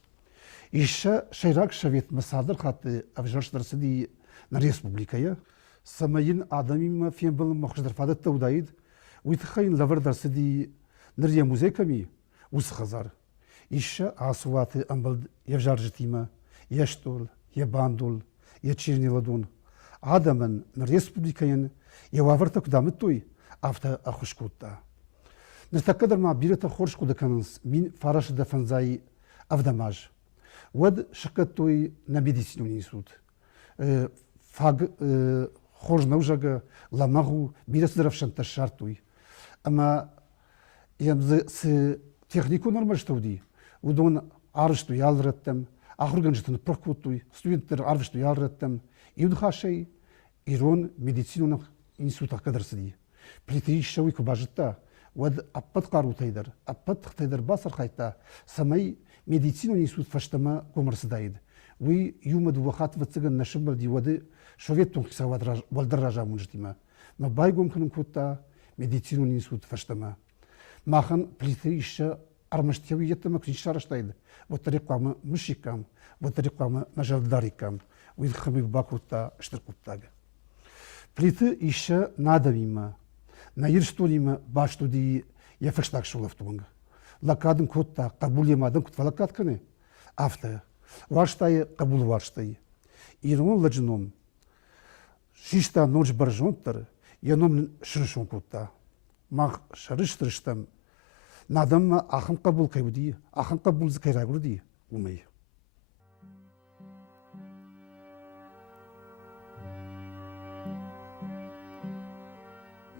Иша шайрак шавет масадыр хаты авжаштар сыди на республикая. Самайын адамима фембыл махждар фадатта удаид. Уйтхайн лавардар сыди нырья музейками усхазар. Иша асуваты амбал явжаржитима. Яштол, ябандол, ячирниладун. Адамын на республикаен яваварта кудамытой авто ахушкутта. Нестакадар ма бирата хоршку даканс мин фараш дафанзай авдамаж. Вад шакатуй на медицину несут. Фаг хож наужага ламагу бирасдравшанта шартуй. Ама ям с технику нормальштауди. Удон арышту ялраттам, ахурганжтын прокутуй, студенттер арышту ялраттам. Иудхашей ирон медицину института кадарсыди. Плитейшауи кубажытта. Вад аппат карутайдар, аппат хтайдар басар хайта. Самай медицину институт фаштама комарсыдайд. Уи юмад вахат вацыган нашымбар дивады шоветтон хисавад валдаража мунжтима. Ма байгом кынын кутта медицину институт фаштама. Махан плиты иша армаштяви еттама криншараштайд. Вот тариквама мышикам, вот тариквама нажалдарикам. Уи хамик бакутта штыркуттага. Плиты иша надавима. На ирстонима баштуди я фаштак шулафтунга. Лакадын котта кабул ямадын кутфалакат каны. Афта. Ваштай кабул ваштай. Ирон ладжном. Шишта ночь баржонтар. Яном шыршон котта. Мах шарыштырыштам. Надам ахын кабул кайуди. Ахын кабул зкайрагурди. Умей.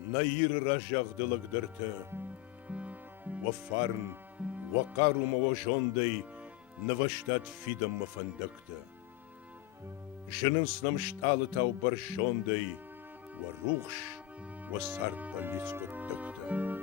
Наир ражагдылагдырты. Вафарн, вакару маважондай, наваштат фидам мафандакта. Жынын снамшталы тау баршондай, варухш, васарт балицкоттакта.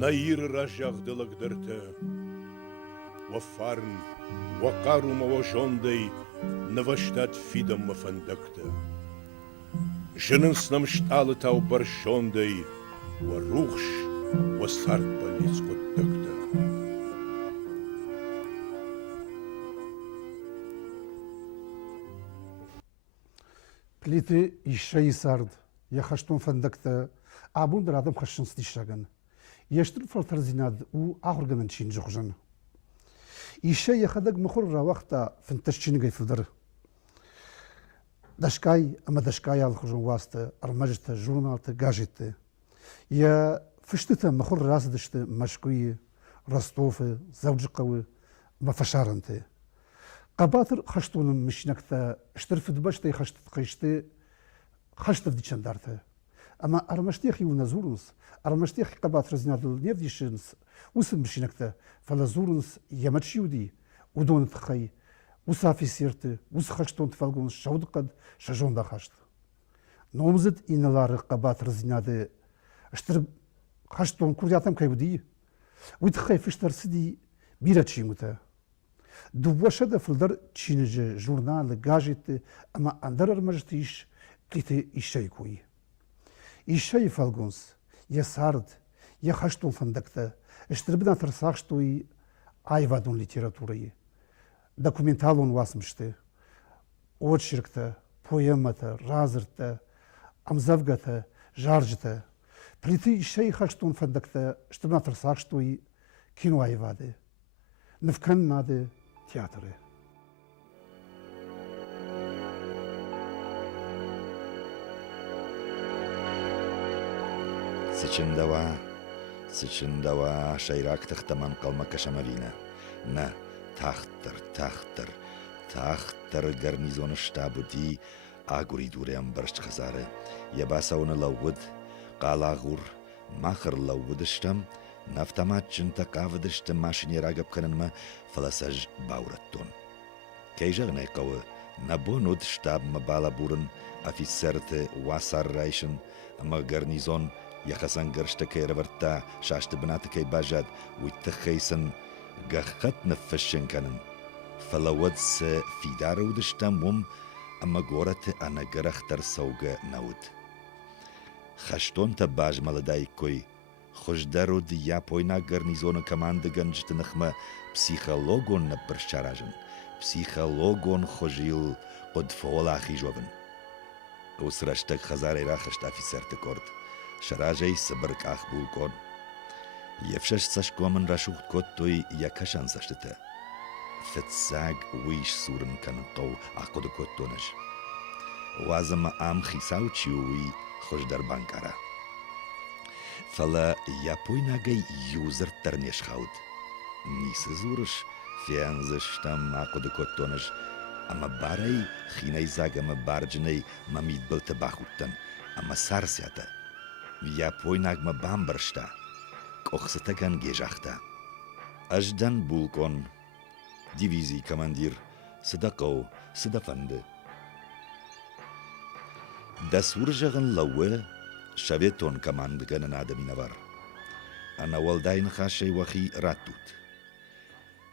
Наир ражагдылагдырты. Вафарн, вакару маважондай, наваштат фидам мафандакта. Жынын снамшталы тау баршондай, варухш, васарт балицкоттакта. Плиты ищей сард. Я хаштон фандакта. Абун драдам хашын стишаган. Яштыр фалтарзинад у ахурганан чин жухжан. Ищей яхадаг мухур равахта фанташчингай филдар. Дашкай, ама дашкай алхужун васта, армажта, журналта, гажеты. Я фыштыта махур раздышты Машкуи, Ростовы, Завджиковы, Мафашаранты. Кабатыр хаштуным мишнакта, штырфидбашта и хаштыты, хаштов дичандарты. Ама армаштех ю назурунс, армаштех кабатыр знадыл невдишинс, усым мишнакта, фалазурунс ямачюди, удонат хай, ус офицерты, ус хаштон тфалгунс, шаудыкад, шажонда хашт. Номзыт иналары кабатыр знады, штыр хаштон курдятам кайбуди, уйтхай фиштарсиди бира чимута. Дубвашада филдар чинеже журналы, гажеты, ама андар армажтыш плиты ищай куи. Ищай фалгунс, я сард, я хаштон фандакта, штырбна тарсахштуи айвадун литературой. Документалон васмышты, очеркта, поэмата, разырта, амзавгата, жаржта. Плиты ищай хаштон фандакта, штырбна тарсахштуи кино айвады. Навкан нады театры. Сычындава шайрак тахтаман калмака шамавина. На тахтыр гарнизоны штабы ди агури дурям баршт хазары. Ябасауны лаугуд, қалағур, махыр лаугудыштам, нафтаматчын тақавыдышты машине рагап қанынма фаласаж баураттон. Кейжағын айқауы, набонуд штаб мабала бурын, офицерты васар райшын, ама гарнизон яхасан гыршты кайрыварта, шашты бынаты кай бажад, уйтты хайсын, гахат нафышын канын. Фалавадс фидары удыштам мум, ама гораты ана гарахтар сауга науд. Хаштон-то баж молодай кой, хождаруд я пойна гарнизона команды ганжтынахма психологон на паршаражен, психологон хожил под фолахи жовен. Усраштак хазарай рахашт офицерты корд, шаражай сабырках булкон. Евшаш сашкоман рашухт кот той якашан саштыта. Фетсаг уиш сурын канқау ақуды кот тонаш. Вазама ам хисаучи уи хождар банкара. Фала япойнагай юзер тарнеш хаут. Нисы зурыш, фианзыш там ақуды кот тонаш. Ама барай хинай загама барджинай мамид былта бахуттан. Ама сарсята. Япойнагма бамбаршта. Кохсатаган гежахта. Аждан булкон. Дивизий командир. Сыдақау, сыдафанды. Дасуржағын лауы шаветон командыганын адаминавар. Анавалдайн хашай вахи ратут.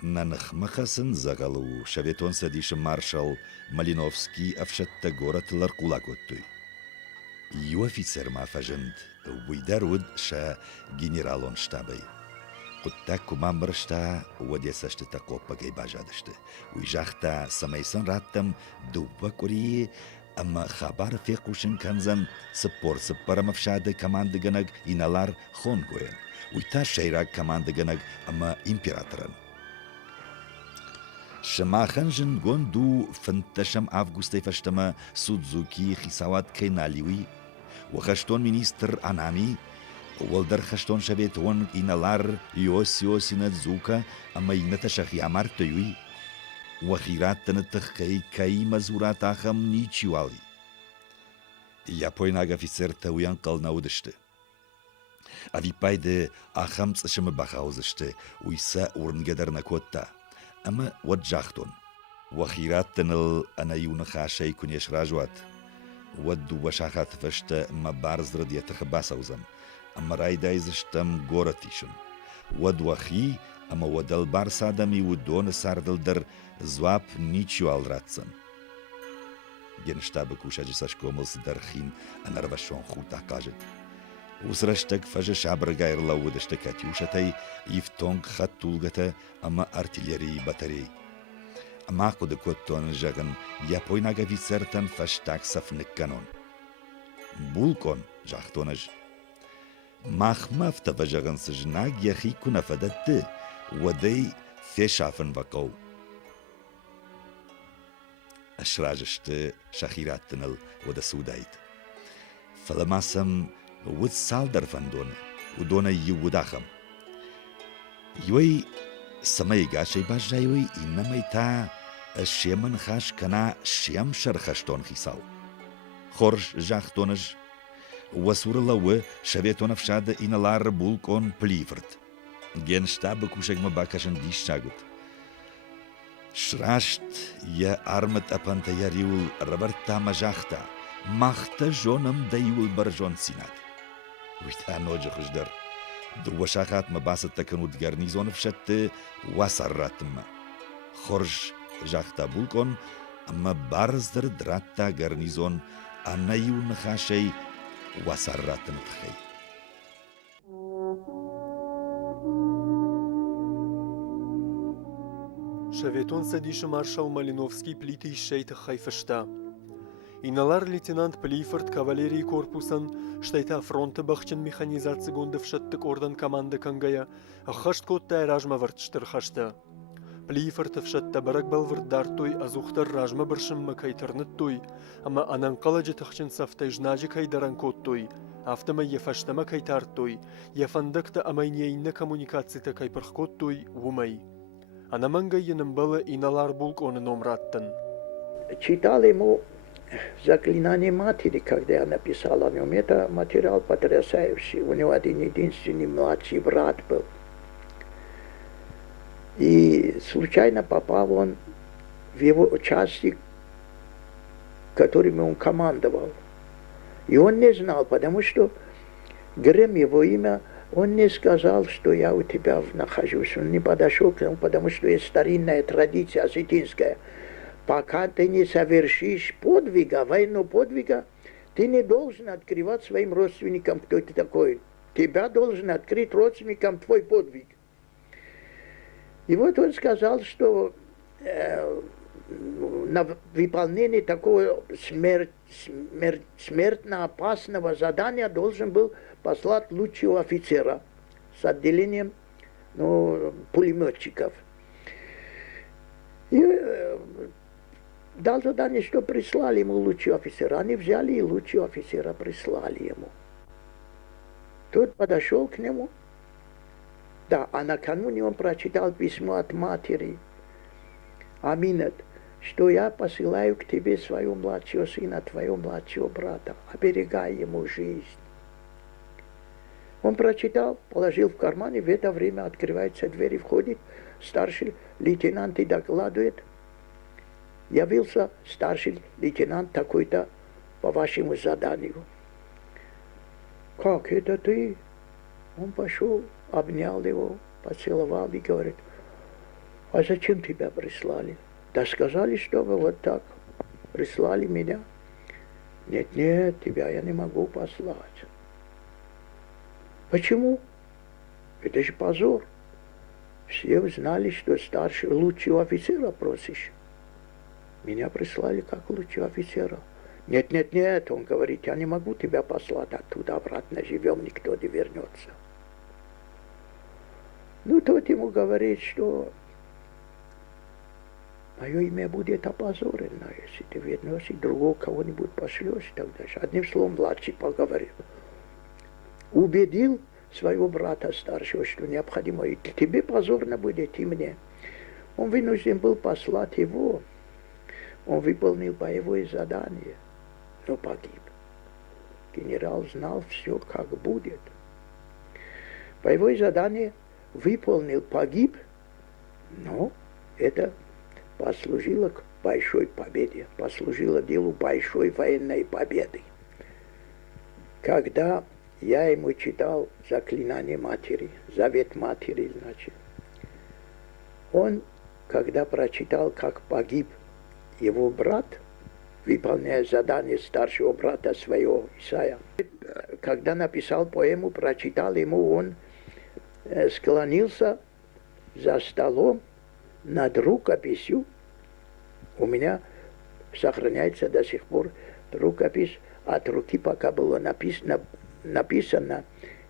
Нанах махасын загалу шаветон садиші маршал Малиновский афшатта горатылар кулакоттой. Ю офицер мафажынд, уйдаруд ша генералон штабай. Кутта кумамбаршта уадесашты такоппагай бажадышты. Уйжахта самайсан раттам дубба курии, ама хабар фекушын канзан сыппарамавшады команды ганаг иналар хон гоен. Уйта шайрак команды ганаг ама императорын. Шамахан жын гонду фанташам августай фаштама Судзуки хисават кайналиуи, вахаштон министр Анами, Уолдар хаштон шаветон иналар Иосина Дзука, ама ината шахи амартаюи, вахираттана тахкай кай мазурат ахам ничуали. Япойнаг офицерта уян калнаудышты. Авипайды ахам цышымы бахаузышты, уйса урнгедарна котта. Ама ваджахтон. Вахираттаныл анаюна хашай кунеш ражуат. Вадду вашахат фашта ма барзрад ятаха басаузам. Ама райдайзыштам горатишын. Вадвахи, ама вадал барсадами удона сардылдар звап ничу алратсам. Генштабы кушаджи сашкомылсы дархин анарвашон хута кажет. Усраштак фажа шабрагайр лаудышты Катюшатай, ифтонг хаттулгата, ама артиллерии батарей. Mako de Kotton Jagan, Japoinaga Vicertan Fashtaxaf Nikanon. Bulkon, Jachtonaj. Machmafta Vajagan Sajnag Yahikuna Fadate, Wadei Feshafen Vakau. أشراجشت شخيراتنا ودا سودايت فلماسم ود سالدر فندون ودونا يوداخم يوي سمي غاشي باجايوي إنما يتا الشيمن خاش كنا شيم شرخشتون خيساو خورج جاختونج وسور الله شبيتون فشاد إن لار بولكون بليفرت جن شتاب كوشك مباكشن ديش شاغت شراشت يا أرمت أبانتا ياريول ربرتا مجاختا مختا جونم دايول برجون سينات ويتا نوجه خجدر دروشاخات مباسط تكنود غرنيزون فشت واسراتم خرج جاختا بولكون أما بارزدر دراتا غرنيزون أنايو نخاشي واسراتن تخي Шаветон садиша маршал Малиновский плиты ищейта хайфашта. Иналар лейтенант Плифорд кавалерии корпусан штайта фронта бахчен механизация гондов шаттык ордан команда кангая, а хашт котта ражма вартштыр хашта. Плифорд фшатта барак бал вардартой, азухтар ражма баршым макайтарныттой, ама ананкаладжи тахчен сафтай жнажи кайдаран коттой, автома ефаштама кайтартой, ефандакта амайнейна коммуникацията кайпархкоттой вумай. Она мангаином было и на ларбулк он номраттен. Читал ему «Заклинание матери», когда я написал о нем. Это материал потрясающий. У него один единственный младший брат был. И случайно попал он в его части, которыми он командовал. И он не знал, потому что Грем его имя, он не сказал, что я у тебя нахожусь. Он не подошел к нему, потому что есть старинная традиция осетинская. Пока ты не совершишь подвига, военного подвига, ты не должен открывать своим родственникам, кто ты такой. Тебя должен открыть родственникам твой подвиг. И вот он сказал, что на выполнение такого смертно опасного задания должен был послать лучшего офицера с отделением пулеметчиков. И дал задание, что прислали ему лучшего офицера. Они взяли и лучшего офицера прислали ему. Тот подошел к нему. Да, а накануне он прочитал письмо от матери. Аминат, что я посылаю к тебе своего младшего сына, твоего младшего брата. Оберегай ему жизнь. Он прочитал, положил в карман, и в это время открывается дверь и входит старший лейтенант и докладывает. Явился старший лейтенант такой-то по вашему заданию. Как это ты? Он пошел, обнял его, поцеловал и говорит, а зачем тебя прислали? Да сказали, чтобы вот так прислали меня. Нет, тебя я не могу послать. Почему? Это же позор. Все знали, что старший, лучшего офицера просишь. Меня прислали как лучшего офицера. Нет, он говорит, я не могу тебя послать оттуда обратно, живем, никто не вернется. Ну, тот ему говорит, что мое имя будет опозорено, если ты вернешься, другого кого-нибудь пошлешь тогда же. Одним словом, младший поговорил. Убедил своего брата старшего, что необходимо, и тебе позорно будет, и мне. Он вынужден был послать его. Он выполнил боевое задание, но погиб. Генерал знал все, как будет. Боевое задание выполнил, погиб, но это послужило к большой победе, послужило делу большой военной победы. Когда я ему читал заклинание матери, завет матери, значит, он, когда прочитал, как погиб его брат, выполняя задание старшего брата своего Исаия, когда написал поэму, прочитал ему, он склонился за столом над рукописью У меня сохраняется до сих пор рукопись, от руки пока было написано,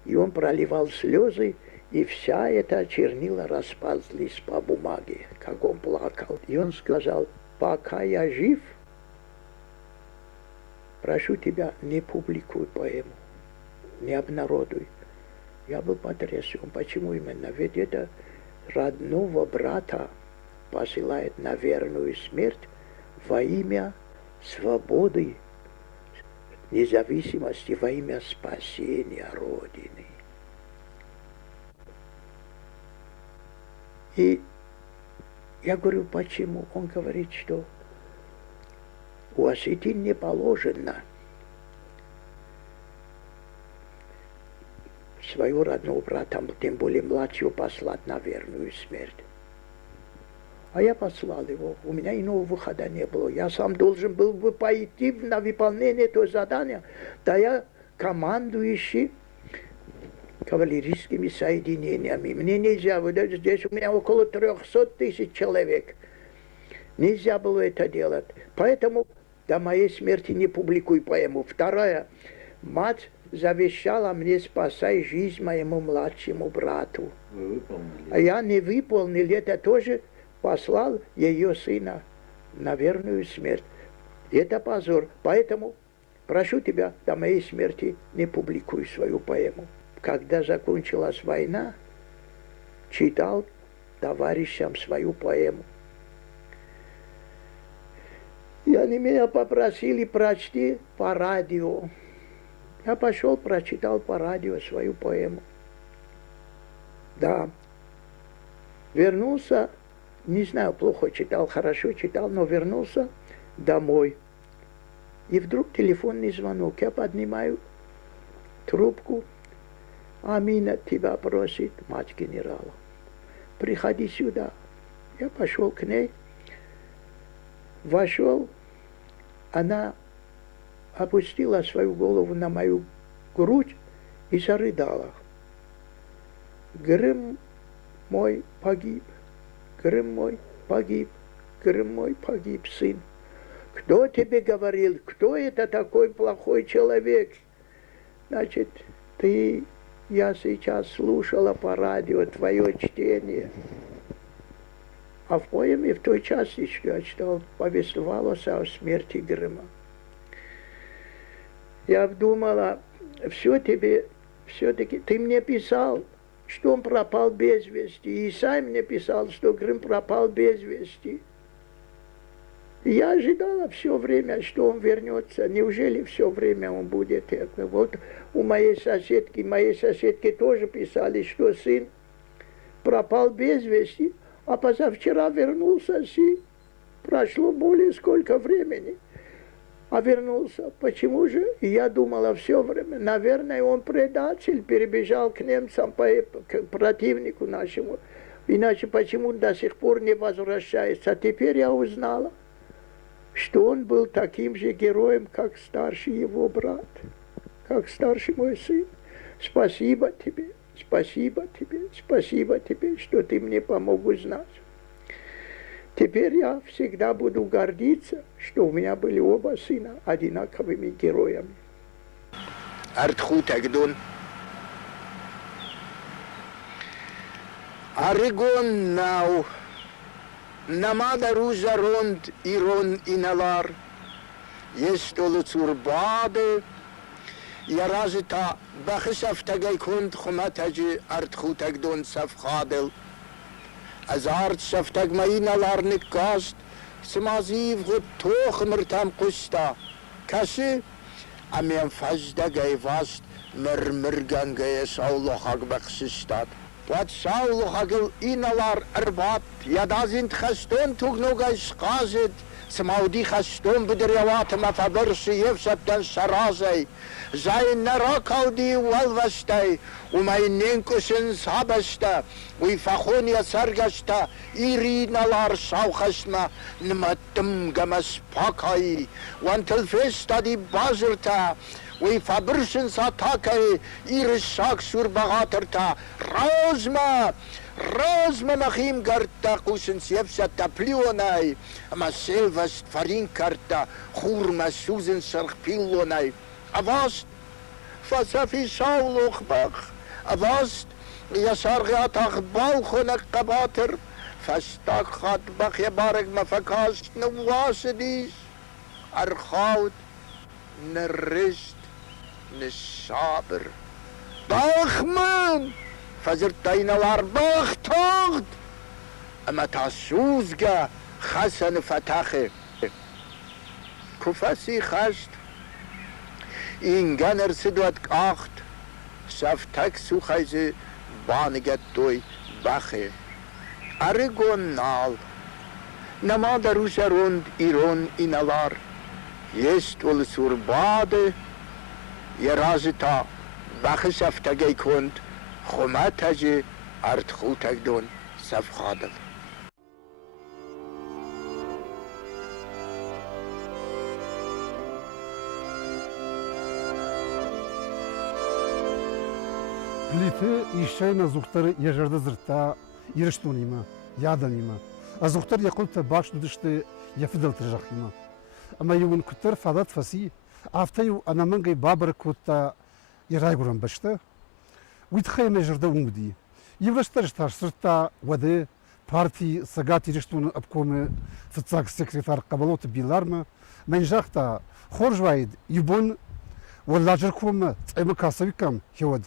и он проливал слезы, и вся эта чернила расползлись по бумаге, как он плакал. И он сказал: пока я жив, прошу тебя, не публикуй поэму, не обнародуй. Я был потрясен. Почему именно? Ведь это родного брата посылает на верную смерть во имя свободы, независимости, во имя спасения Родины. И я говорю, почему? Он говорит, что у осетин не положено своего родного брата, тем более младшего, послать на верную смерть. А я послал его. У меня иного выхода не было. Я сам должен был бы пойти на выполнение этого задания. Да я командующий кавалерийскими соединениями. Мне нельзя, вот здесь у меня около 300 тысяч человек. Нельзя было это делать. Поэтому до моей смерти не публикуй поэму. Вторая. Мать завещала мне спасать жизнь моему младшему брату. А я не выполнил это тоже. Послал ее сына на верную смерть. Это позор. Поэтому прошу тебя, до моей смерти не публикуй свою поэму. Когда закончилась война, читал товарищам свою поэму. И они меня попросили прочти по радио. Я пошел, прочитал по радио свою поэму. Да. Вернулся. Не знаю, плохо читал, хорошо читал, но вернулся домой. И вдруг телефонный звонок. Я поднимаю трубку. Амина тебя просит, мать генерала. Приходи сюда. Я пошел к ней. Вошел. Она опустила свою голову на мою грудь и зарыдала. Грым мой погиб. Крым мой погиб, Крым мой погиб, сын. Кто тебе говорил, кто это такой плохой человек? Значит, я сейчас слушала по радио твое чтение. А в поэме, в той части, что я читал, повествовалось о смерти Грыма. Я думала, все-таки ты мне писал, что он пропал без вести. И сам мне писал, что Крым пропал без вести. И я ожидала все время, что он вернется. Неужели все время он будет это? Вот у моей соседки тоже писали, что сын пропал без вести, а позавчера вернулся и прошло более сколько времени. А вернулся. Почему же? И я думала все время, наверное, он предатель, перебежал к немцам, к противнику нашему. Иначе почему он до сих пор не возвращается? А теперь я узнала, что он был таким же героем, как старший его брат, как старший мой сын. Спасибо тебе, что ты мне помог узнать. Теперь я всегда буду гордиться, что у меня были оба сына одинаковыми героями. Артхутагдон. Аригон нау. Намада руза ронд ирон иналар. Есть олуцурбаде. Я разита бахисафтагай кунд хуматаджи артхутагдон сафхадел. Азарт шафтаг маиналар никаст, смазив год тохмертам куста. Каши, амям фаздагай васт, мырмыргангая саулохаг бахсистат. Wat saulogagel inalar erbat, yadazint khaston tugnogay skazit, smaudi khaston bedrewat ma fabersi yefsatan sarazay, zayn narakaudi walvastay, umayninkusin sabasta, wi fakhonia sargasta, irinalar saukhasma, nmatum gamas pakai, wantel festa di bazerta, وی فبرشن ساتاکه ایرشاک سور بغاترتا رازما Розманахим гарта кусен севса таплионай, ама селваст фарин карта хурма сузен сархпиллонай. Аваст фасафи саулохбах, аваст ясаргатах балхонак кабатер, фастак хатбах ябарек мафакаст навасадис, архаут неррист несабер. Бахман! فزرتينوار بختغد اما تاسوزگا خسن فتخه کفاسی خشت اینگن ارسدوات کاخت سفتک سوخیزه بانگت دوی بخه ارگون نال نما دروش روند ایرون اینالار یست ول سورباده یه رازی تا بخه سفتگی کند خماتجي أرد خوتك دون سف خادل Плиты ишай на зухтар ежарда зырта ирыштунима, яданима. А зухтар якулта баш дышты яфидал тражахима. Ама юн кутар фадат фаси, афтаю анамангай бабар кута ирайгурам башта. ويتخيل مجرده ومدي يبرشترش تاشرتا وده بارتي ساقات يرشتون أبكم في التساق السكرتار قبلوت بيلارما من جاكتا خورج وايد يبون ولا جركم تعيم كاسويكم هود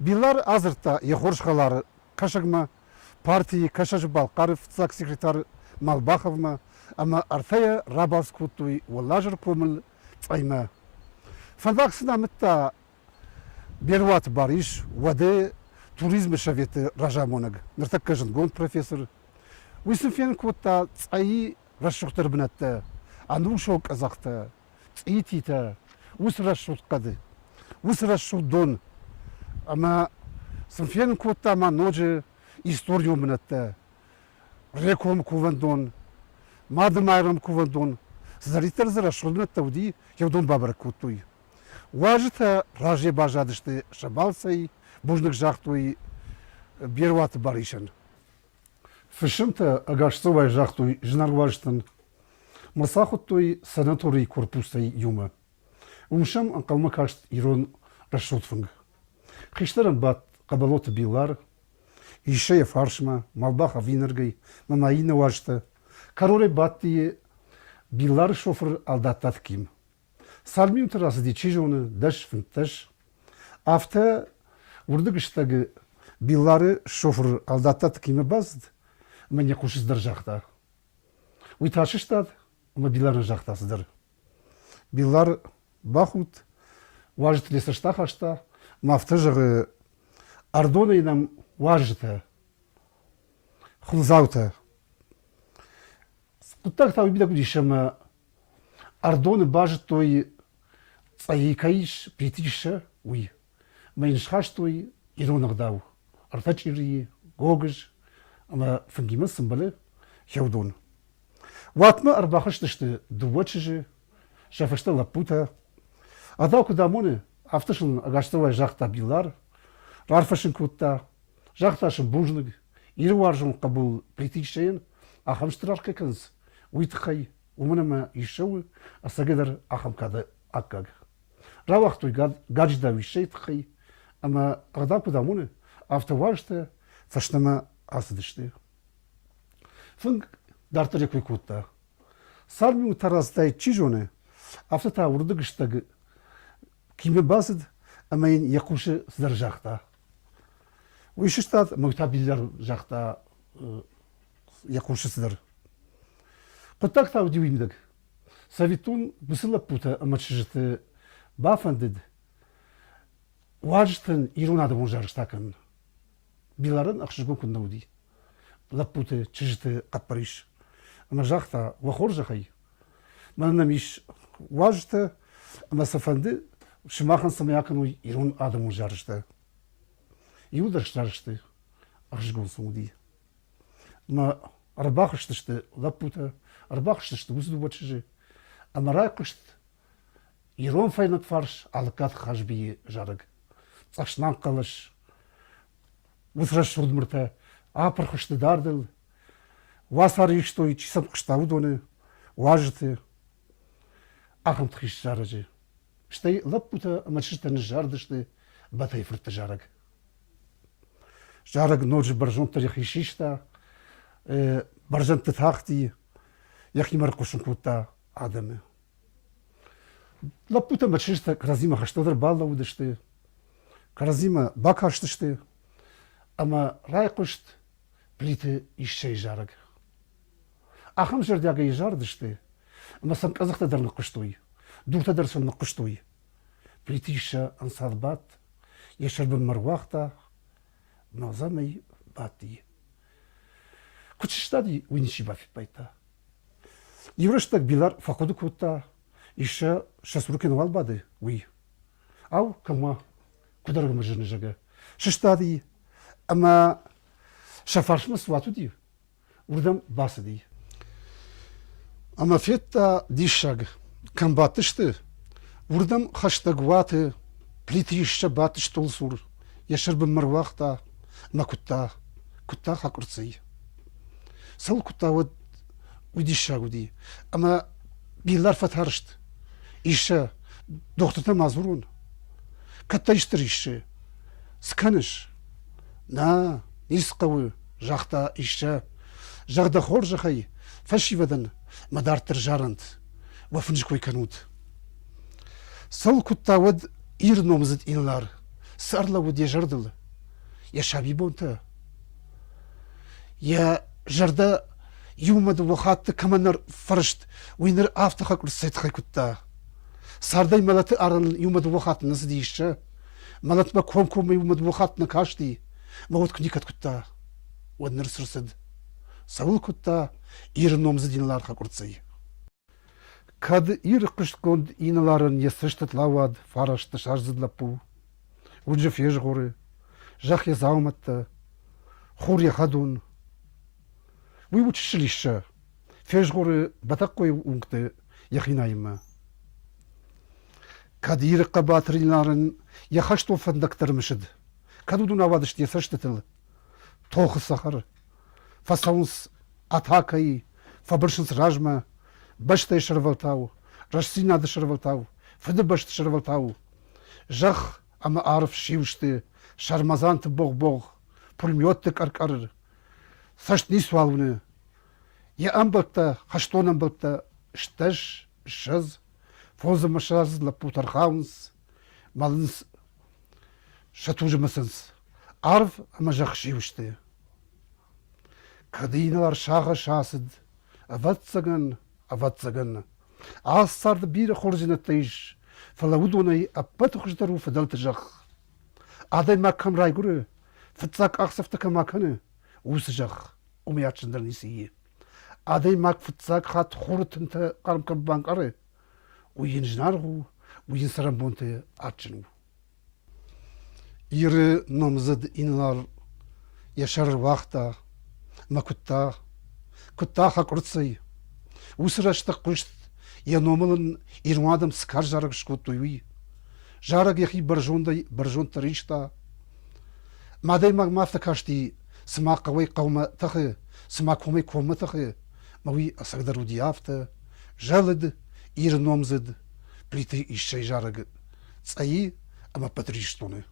بيلار أزرتا يخورج خلار كشغما بارتي كشج بالقار في التساق السكرتار مالباخوما أما أرثيا راباس كوتوي ولا جركم تعيمه فالباكسنا متى بيروات باريش وده توريزم شافيت رجامونج نرتك جندون بروفيسور ويسم فين كوتا تأي رشوتر بنات عنده شوك أزاقتا تأيتيتا وسرشوت قد وسرشوت دون أما سنفين كوتا ما نوجه إستوريو بنات ريكوم كوفندون مادمايرم كوفندون زريتر زرشوت بنات ودي يودون بابركوتوي واجتا راجي باجادشتي شبالسي بوجنك جاختوي بيروات باريشن فشمتا اغاشتوي جاختوي جنار واجتن مرساخوتوي سناتوري كوربوسي يوما ومشام انقلما كاشت ايرون رشوتفنگ خيشترن بات قبلوت بيلار يشي فارشما مالباخا فينرغي مماينا واجتا كاروري باتي بيلار شوفر алдатат ким Salmium terası di çijonu daş fintaş. Afta urdıgıştagi bilları şoför aldattat kimi bazd. Men yakuş izdırjakta. Uytaşıştad ama bilların jaktasıdır. Billar bahut важит ли саштахашта мафтажы ардона и нам важит хулзаута. Кутак та убида кудишем ардоны бажит той цаикаиш притиша уй. Меньшхаш той иронагдау. Артачири гогж ама фангима симбалы хевдон. Ватма арбахаштышты дуачыжы шафашта лапута. Адау кудамоны автошын агаштовай жақта билар, рарфашын кутта, жақташын бужнык, ирваржын қабыл притишейн, ахамштырар кекінз, уйтықай, умынама ишауы, асагедар ахамкады аккаг. Равахтой гаджда вишейтықай, ама адау кудамоны автоважты фашнама асыдышты. Фынг дартыреквай кутта. Сармиу тараздай чижоны, автота урдыгыштагы كيما باسد اما يقوش صدر جاختا ويشتات مغتابيلر جاختا يقوش صدر قطاك تاو دي ويمدك سافيتون بسلا بوتا اما تشجت بافندد واجتن يرونا دمون جارشتاكن بيلارن اخشجون كن نودي لابوتا تشجت قبريش اما جاختا وخور جاخي ما نميش واجتا اما سافندد Шимахан самякану ирун адаму жарышты. Иудаш жарышты. Аржгон сауди. Ма арбахыштышты лапута. Арбахыштышты узду бачыжы. Амарайкышт. Ирон файнат фарш алыкат хажби жарыг. Цашнан қалыш. Усраш шурдмырта. апырхышты дардыл, васар иштой чисам кыштаудоны, важыты, ахым тхиш жарыжы. Штай лаппута мачыштаны жардышты, батай фырты жараг. Жараг ночь баржон тарих ишишта, баржан тахти, яхимар кушункута адамы. Лаппута мачышта кразима хаштадыр балла удышты, кразима бакаштышты, ама райкушт плиты ишчай жараг. Ахам жердяга и жардышты, ама сам казахтадар нақыштуй, дуртадар сон нақыштуй. Плиты иша ансадбат, ешарбын марвахта, назамай бати. Кучиштади уиниши бафит байта. Евроштак билар факоду кута, иша шасрукен валбады, уи. Ау, кама, кударга мажырны жага. Шиштади, ама шафаршма свату ди, урдам басы ди. Ама фетта дишаг, камбатышты, урдам хаштагваты, плиты иша батыш толсур, яшарбын марвахта, макутта, кутта хакурцай. Сал кутта вот уйдишагу ди, ама билар фатарышт, иша доктата мазурун, катта иштыр иша, сканыш, на, нисқавы, жақта иша, жағда хор жақай, фашивадан мадартыр жарант, вафынжықой канут. Сал кутта вот ир номзыд инлар, сарла вот я жардыл, я шаби бонта. Я жарда юмады вахатты каманар фарышт, уйныр автаха курсайтхай кутта. Сардай малаты аран юмады вахатты назы дейші, малатма ком-ком юмады вахатты кашди, мағот кникат кутта. Уадныр сұрсыд. Савыл кутта ир номзыд инларха курсай. Кад ир кыштконд иналарын есыштыт лавад фарашты шарзыдлапу. Уджы феж горы, жах я зауматта, хур я хадун. Вы учишилища, феж горы батаккой унгты яхинайма. Кад ир кабатриларын яхашто фандактармышыд. Кадудун авадышт есыштытыл. Тохы сахар, фасаунс атакай, фабыршынс ражма, баштай шарвалтау, рашсинады шарвалтау, фыды башты шарвалтау. Жах ама арф шившты, шармазанты бог-бог, пулеметты каркарыр. Сашт не свалвны. Я амбалта, хаштон амбалта, шташ, шаз, фоза машаз, лапутар хаунс, малынс, шатужы масынс. Арф ама жах шившты. Кадиналар шаға шасыд, аватсаган, аватсаган. Ассарды бире хоржинаттайш, фалаудонай аппат хуждару фадалты жах. Адай маккам райгуры, фытсак ақсафтака маканы, усы жах, умиятшындар несие. Адай мак фытсак хат хорытынты қарымкам банкары, уйын жнарғу, уйын сарамбонты атчыну. Иры номзыд инлар яшар вақта, макутта, кутта хакурцай. Усыраштық күшт, я номылын ирмадым скар жарық шкоттуй. Жарық яхи баржон таришта. Мадай магмафта кашти, сымақ қавай қаума тақы, сымақ қомай кома тақы. Мауи асағдар удияфта, жалыд, ир номзыд, плиты ишчай жарығы. Цаи, ама патриштоны.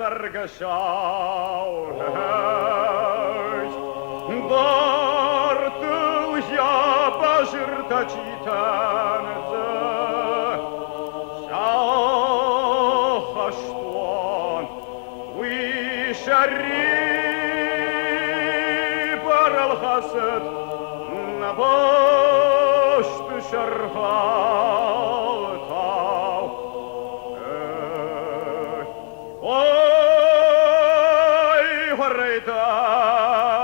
Sargashau Bartul ya bashir tachitan Shahashtuan We sharib الخسد نباشت شرفات وای هریدای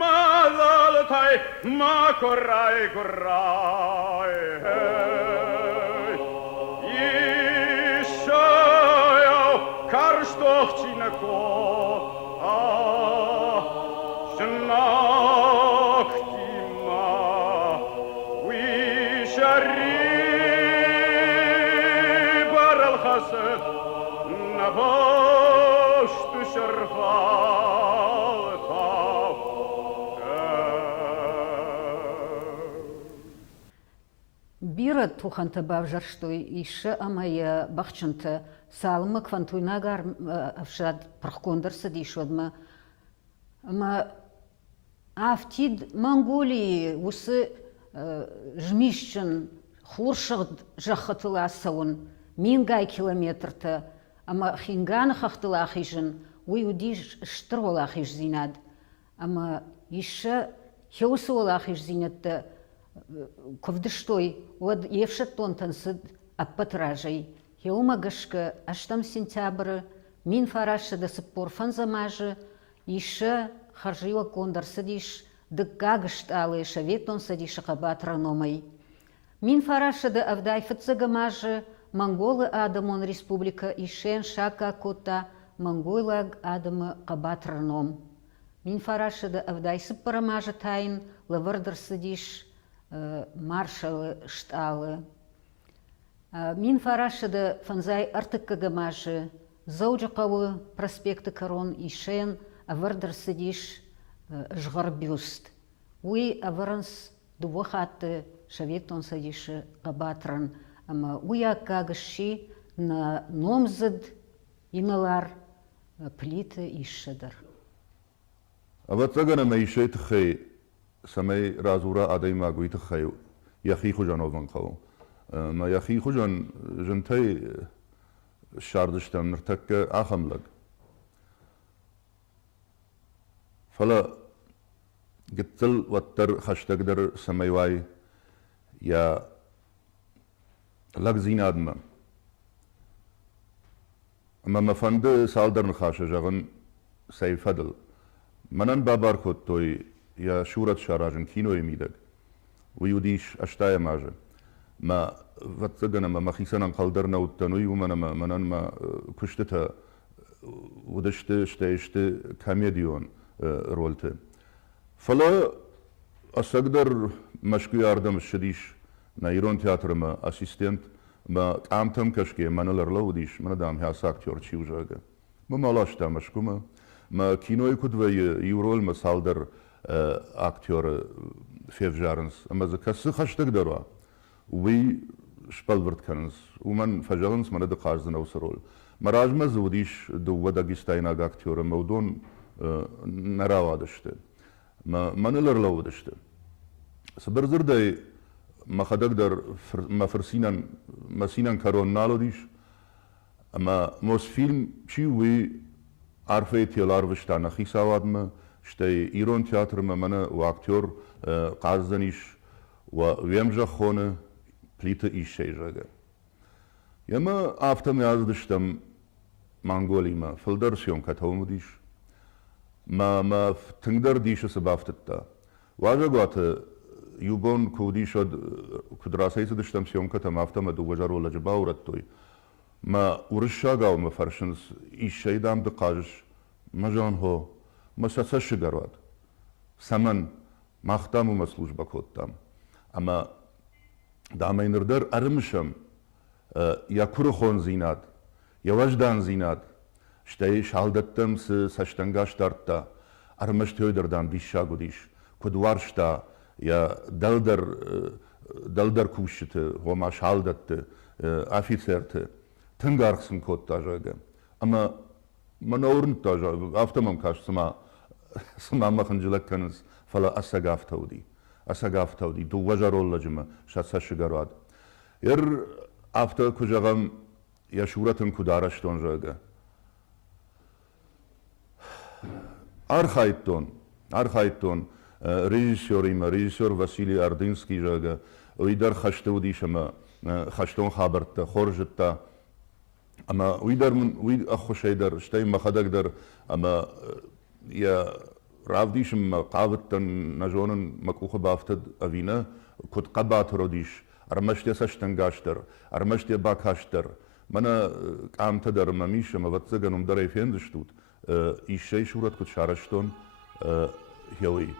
مازالتای ما کرای کرای یشایا karstoch cineko شناختیما ویشاری بر الخسد نباشت شرفاتا Бира туханта бавжар, что ише амая бахчанта салма квантуйнагар авшад прохкондерса дишодма. Ама автид Монголии усы жмищен хуршад жахатыла саун мингай километрта, ама хинган хахтыла хижен уй удиш штрола хиж зинад. Ама ише хеусола хиж зинатта ковдыштой от евшатон тансыд аппатражай. Хеумагашка аштам сентябрь мин фараша да сыппор фанзамажы ише харжила кондар садиш да гагышталы шаветон садиша кабатрономай. Мин фараша да авдай фацагамажы монголы адамон республика ишен шака кота монголаг адамы кабатраном. Мин фараша да авдай сыппарамажы тайн лавардар садиш маршалы шталы. Мин фарашыды фанзай артыккагамажы, зауджақауы проспекты корон ишен авардар сидиш жғарбюст. Уй аваранс дувахаты шаветон садишы габатран, ама уй акагыши на номзыд иналар плиты ишшадар. Аватсагана мейшей тхей самей разура адайма гуй тхей яхи хужанован қау. ما يخي خجن جنتي شاردشتم نرتك أخملق فلا قتل وتر خشتقدر سميواي يا لق زين آدم أما مفند سالدر نخاش جغن سيفدل منن بابار خود توي يا شورت شاراجن كينو يميدك ويوديش أشتاي ماجن ما واتسجنا ما مخيسنا قلدرنا والتنوي ومنا ما كشتها ودشت كاميديون رولته فلا أصدر مشكو ياردم الشديش نايرون تياتر ما أسيستنت ما تعمتم كشكي ما نلرلو وديش ما ندام هي ساكتور تشيو جاga ما مالاش تا مشكو ما كينوي كدوي يورول ما سالدر أكتور فيف جارنس أما زكاس خش تقدروا وي شبالورد كنز ومن فجرنس من دقارزن أو سرول مراج ما زوديش دو وداقيستاينا أكتور مودون نراوا دشته ما نلرلو دشته سبرزر داي ما خدقدر ما فرسينان ما سينان كارون نالو ديش اما موس فيلم شي وي عارفه تيلار وشتانا خيساواد ما شتاي ايرون تياتر ما منا واكتور قازدنيش ويمجا خونه بليتا ايش شي جاگا يما افتم يازدشتم مانغولي ما فلدرسيون كاتوم ديش ما تنقدر ديش سبافتتا واجا قوات يوبون كودي شد كدراسي سدشتم سيوم كتم افتم دو وجر ولا جباورت توي ما ورشاقاو ما فرشنس ايش شي دام دقاجش ما جان هو ما ساتسش قروات سمن ما اختامو مسلوج بكوتام اما دامي نردر ارمشم يا كورخون زينات يا وجدان زينات شتاي شالدتم سشتنگاش دارتا ارمش تيودردان ديشاغو ديش كدوارشتا يا دلدر كوشت هو ما شالدت افيسرت تنگارخسن كوت تاجاگا اما منورن تاجا افتمم كاش سما مخنجلك كنز فلا اساگافتودي دو وجرول لجما شاتساش گرواد ير افتا كجغم يا شورتن كدارشتون جاگا ارخايتون режиссер Василий Ордынский жага, уйдар хаштаудишама, хаштон хабарта, хоржетта, ама уйдар ахошайдар, штай махадагдар, ама я равдишам қавыттан нажонын макуха бафтад авина, кот қабат родиш, армаште саштангаштар, армаште бакаштар, мана камтадар мамишама ватсаганум дарай фендештут, ишей шурат кот шараштон, хелый.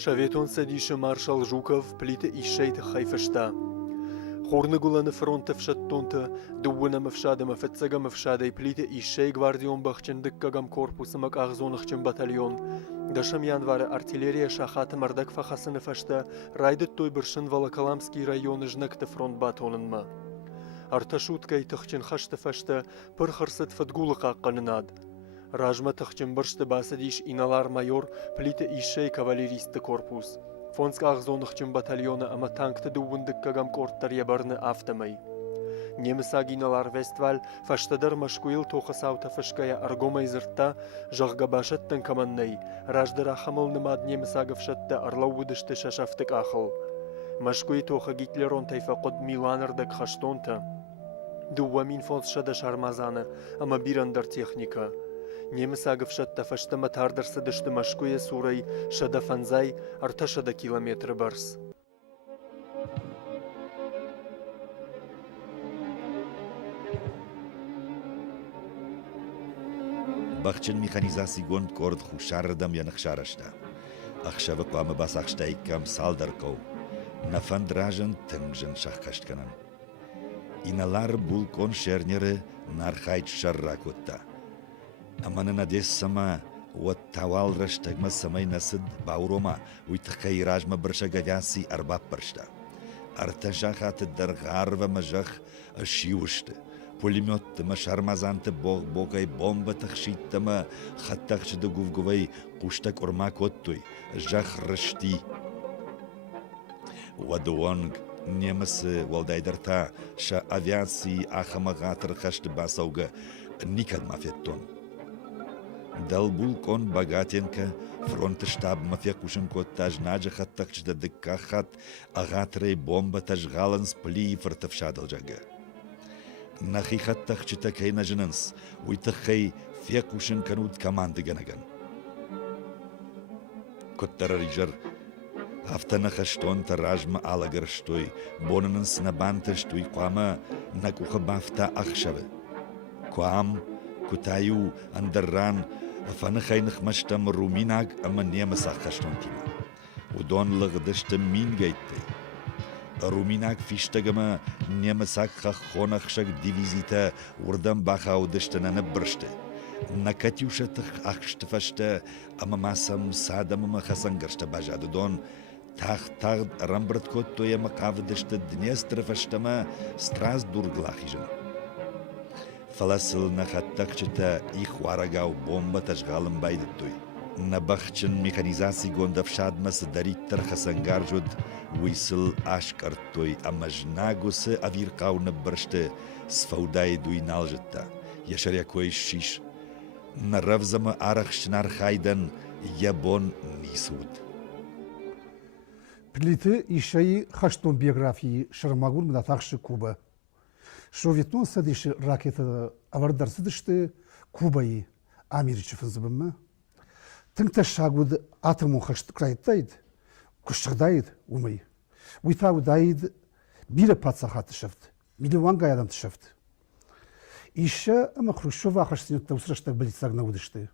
Шаветон садиша маршал Жуков плита ишейт хайфашта. Хорнагула на фронта вшаттонта, дуна мавшада мафцага мавшада и плита ишей гвардион бахчен дыккагам корпуса мак ахзонахчен батальон. Дашам январа артиллерия шахата мардак фахасына фашта, райдет той биршин Волоколамский районы жнакта фронт батонынма. Арташутка и тахчен хашта фашта, пыр харсат фатгула қаққанынад. Ражма тахчен биршта басадиш иналар майор плита ишей кавалериста корпус. Фонск ахзонахчен батальона ама танкта дувындыккагам корттар ябарны автомай. Немесагиналар Вестваль фаштадар машкуил тохасаута фашкая аргомай зыртта жағгабашаттан каманнай. Раждара хамылнымад немесагавшатта арлаудышты шашафтык ахыл. Машкуи тоха Гитлерон тайфақод Миланардак хаштонта. Дуамин фонс шада шармазаны, ама бирандар техника. Немесагавшатта фаштама тардарса дышты машкуя сурай шада фанзай арта шада километр барс. Бахчын механизации гонд корд хушардам янах шарашта. Ахшава квама бас ахштайкам салдарков. На фандражен тымжен шахкаштканан. Иналар булкон шернеры нархайт шарракутта. Амана надессама вот тавал раштагма самай насыд баурома уйтхай ражма бршагавяси арбап бршта. Арташахаты даргарва мажах ашиушты. Пулеметті шармазанты боғай бомба тақшиттама хаттақшыды гувгувай құштак ұрмак оттой, жақ рышти. Вадуонг немысы валдайдарта ша авиации ахамағатыр қашты басауға никад мафеттон. Далбул кон Богатенко фронты штаб мафия кушын котта жнаджы хаттақшыды дыкка хат ағатырай бомба тажғалын сплии фыртывшадыл жағы. Нахихаттах читакай нажынынс, уйтахай фекушын канут команды ганаган. Коттарарижар автонаха ражма алагар штой, бонынынс набанта штой куама накуха бафта ахшавы. Куам, кутаю, андарран, афанахайнах маштам руминаг ама немасах хаштонтима. Удон лăгдышты мин гайтты. Руминак фиштагама немасак хахонахшак дивизита урдан бахаудыштананы біршті. На Катюшатых ахштыфашты амамасам садамыма хасангаршты бажады дон тақ рамбраткот тояма қавыдышты Днестроваштама Страсбурглахижын. Фаласыл нахаттақчыта их варагау бомба тажғалым байды той. На бахчын механизации гондав шадмасы дариттар хасангаржуд уйсыл ашкартой амажнагусы авирқауны біршті сфаудай дуйнал жытта. Яшаря кой шиш. На равзама арахшнар хайдан ябон нисуд. Плиты ишаи хаштон биографии шармагун мдатахши Куба. Шоветнон садиши ракета авардарсыдышты Кубаи Америчи фызыбымы. Тыңта шагуд атымын хашты крайттайд, күшшығдайд умай. Уйтаудайд бире пацахаты шафт, миллион гайадам тышафт. Иша ама Хрущева хашсынетта усраштак балицагна удышты.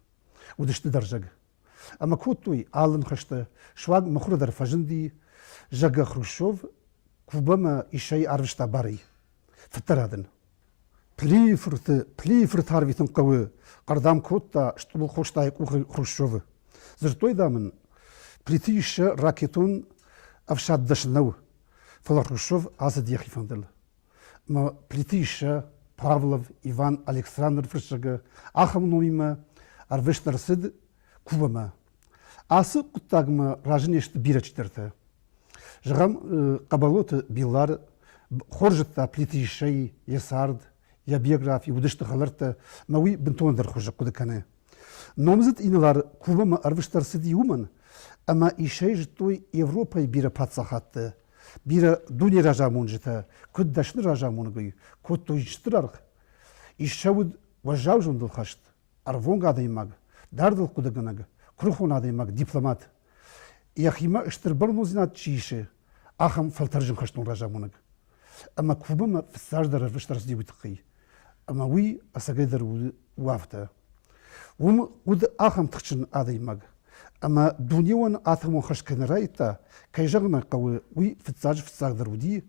удышты даржаг. Ама коттуй алын хашты шваг махурадар фажынди жага Хрущев кубама ишай арвышта барый. Фтарадын. Плифрт харвитын кавы қардам котта штубыл хоштай Хрущевы. Зыртой дамын плитиша ракетон авшад дашнау. Фала Хрущев азад яхифандыл. Ма плитиша Павлов Иван Александр Фршага ахам номима арвыштар сыд кубама. Асы куттагма ражнешт бирачтырты. Жагам кабалоты билар хоржытта плитишай ясард я биография удышты халарта мауи бентондар хожа кудыканы. Номзыт инылар кубама арвыштар сыд юман, ама ишай жтой Европай бира патсахатты. Бира дуни ражамун жита, куддашны ражамун гай, кутту жтырарх. Ишауд важаужундыл хашт, арвонг адаймаг, дардыл кудыганаг, крухун адаймаг, дипломат. Яхима штырбарнузинат чиши, ахам фалтаржын хаштун ражамунаг. Ама кубама фсаждар арвыштар сди витқи. Ама уи асагайдар уафта. Ум уд ахам тхчин адаймаг. Ама дуньяван атамон хашканарайта, кайжагна кавы уи фсаждар уди,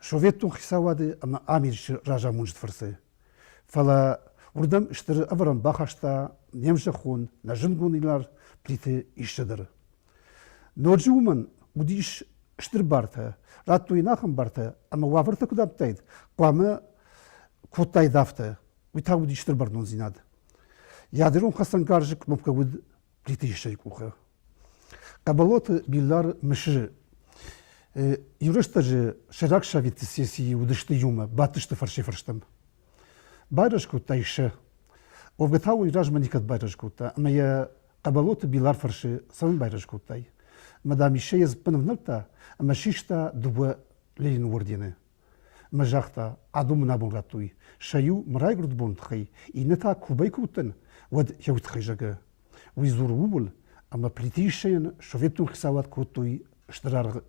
шоветтун хисавады, ама амирш ражамунжд фарсы. Фала урдам штыр аварам бахашта, немжахун, нажынгун илар плиты ишшадыр. Ноджуман удиш штыр барта, ратту инахам барта, ама ваварта кудаптайд, квама куттай дафта, уита удиш штыр барнун зинад. Ядерун хасан гаржик мопка уд плиты ишшай куха. Кабалоты биллар мыши. Юрештажи ширак шавит сессии удышты юма, батышты фаршифарштам. Байрашкута ише. Овгатау иражманикат байрашкута, ама я кабалоты билар фарши самым байрашкутай. Мадам ише язпынывнылта, ама шишта дуба Ленин ордены. Мажахта адум набун ратуй. Шаю мрайгрут бунтхай, и нета кубай кутен, вад яутхай жага. Уизур убул, ама плитишен шоветтун хисават кутуй штырар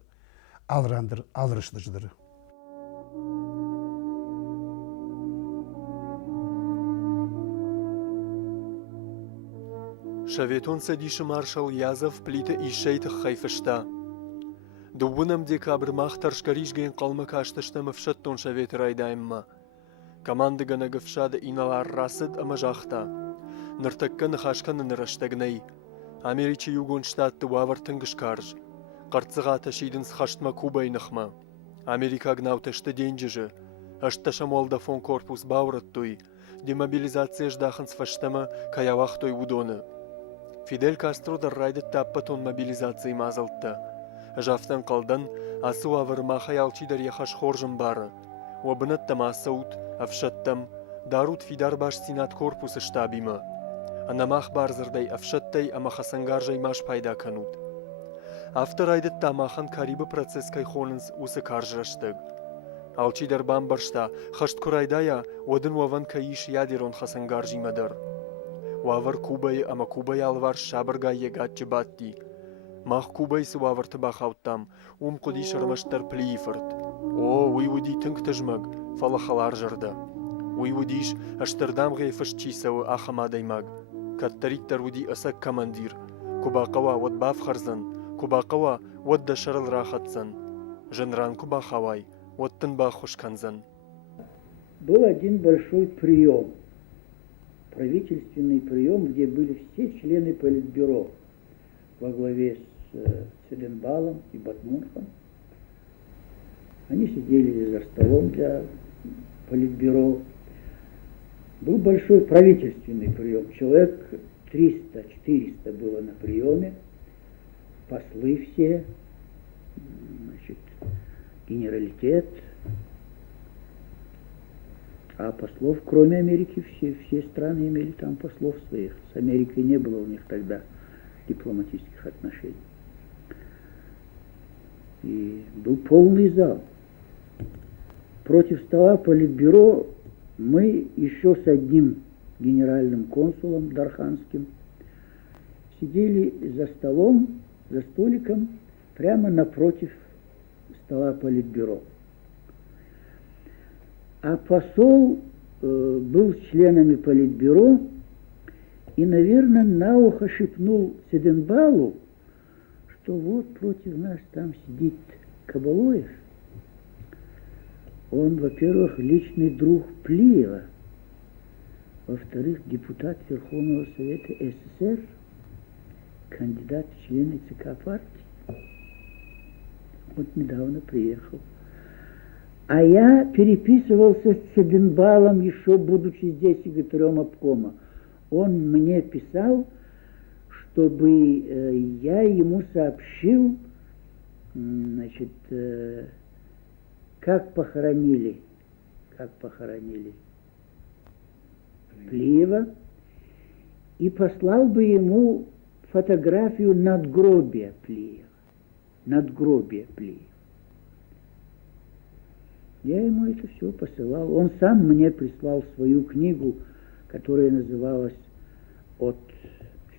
алрандыр, алрыштыждыр. Шаветон садиши маршал Язов плита ишейт хайфышта. Дубунам декабр махтар шкаришгейн қалмы каштыштым фшаттон шавет райдаймма. Команды ганага фшада иналар расыд ама жахта. Ныртакканы хашканы нырыштагнай. Америчи югон штатты вавартынгыш карж. Қарцыға ташидын схаштма кубайнықма. Америка гнауташты денжижі. Ашташа Молдафон корпус баураттуй. Демобилизация ждахын сфаштама каявахтой удоны. Фидель Кастро даррайды таппатон мобилизации мазалтты. Жафтан қалдан асы авырма хаялчидар яхаш хоржым бары. Уабынаттам асаут, афшаттам, дарут фидар баш сенат корпусы штабима. Анамах барзырдай афшаттай ама хасангаржай маш пайда канут. Автор айдыт тамахан карибы процесс кайхонынс усы каржыраштык. Алчидар бамбаршта хашт курайдая одын ваван каиш ядерон хасангаржи мадар. Вавар кубай ама кубай алвар шабырга егатчы батти. Мах кубай сы ваварты бахауттам, куди шармаштар плифырт. О, уйвуди тынк тыжмаг, фалахалар жырда. Уйвудиш аштырдам гейфыш чисауы ахамадаймаг. Каттариттар уди асак командир. Кубақава вот баф харзан, кубақава вот да шарал рахатсан. Женран кубахавай, вот тынба хушканзан. Был один большой прием, правительственный прием, где были все члены Политбюро во главе с Целенбалом и Батмунхом. Они сидели за столом для Политбюро. Был большой правительственный прием. Человек 300-400 было на приеме. Послы все, значит, генералитет. А послов, кроме Америки, все страны имели там послов своих. С Америкой не было у них тогда дипломатических отношений. И был полный зал. Против стола Политбюро мы еще с одним генеральным консулом Дарханским сидели за столом, за столиком, прямо напротив стола Политбюро. А посол был с членами Политбюро и, наверное, на ухо шепнул Циденбалу, что вот против нас там сидит Кабалоев. Он, во-первых, личный друг Плиева, во-вторых, депутат Верховного Совета СССР, кандидат в члены ЦК партии. Вот недавно приехал. А я переписывался с Циденбалом, еще будучи здесь секретарем обкома. Он мне писал, чтобы я ему сообщил, значит, как похоронили Плиева, и послал бы ему фотографию надгробия Плиева. Я ему это все посылал. Он сам мне прислал свою книгу, которая называлась «От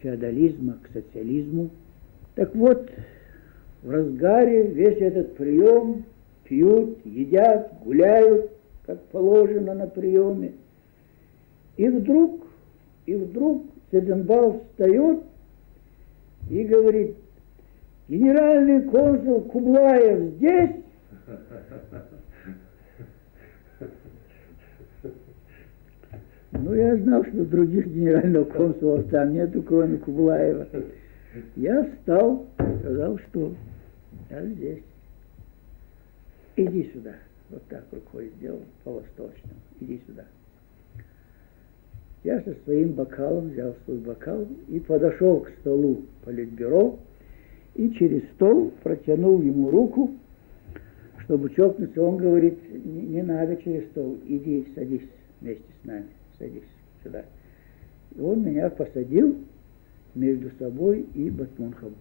феодализма к социализму». Так вот, в разгаре весь этот прием пьют, едят, гуляют, как положено на приеме. И вдруг Циденбал встает и говорит: генеральный консул Кублаев здесь? Ну, я знал, что других генеральных консулов там нету, кроме Кублаева. Я встал, сказал, что я здесь. Иди сюда. Вот так рукой сделал, по-восточному. Иди сюда. Я со своим бокалом взял свой бокал и подошел к столу политбюро и через стол протянул ему руку, чтобы чокнуться. Он говорит: не надо через стол, иди, садись вместе с нами, садись сюда. И он меня посадил между собой и Батмунхом.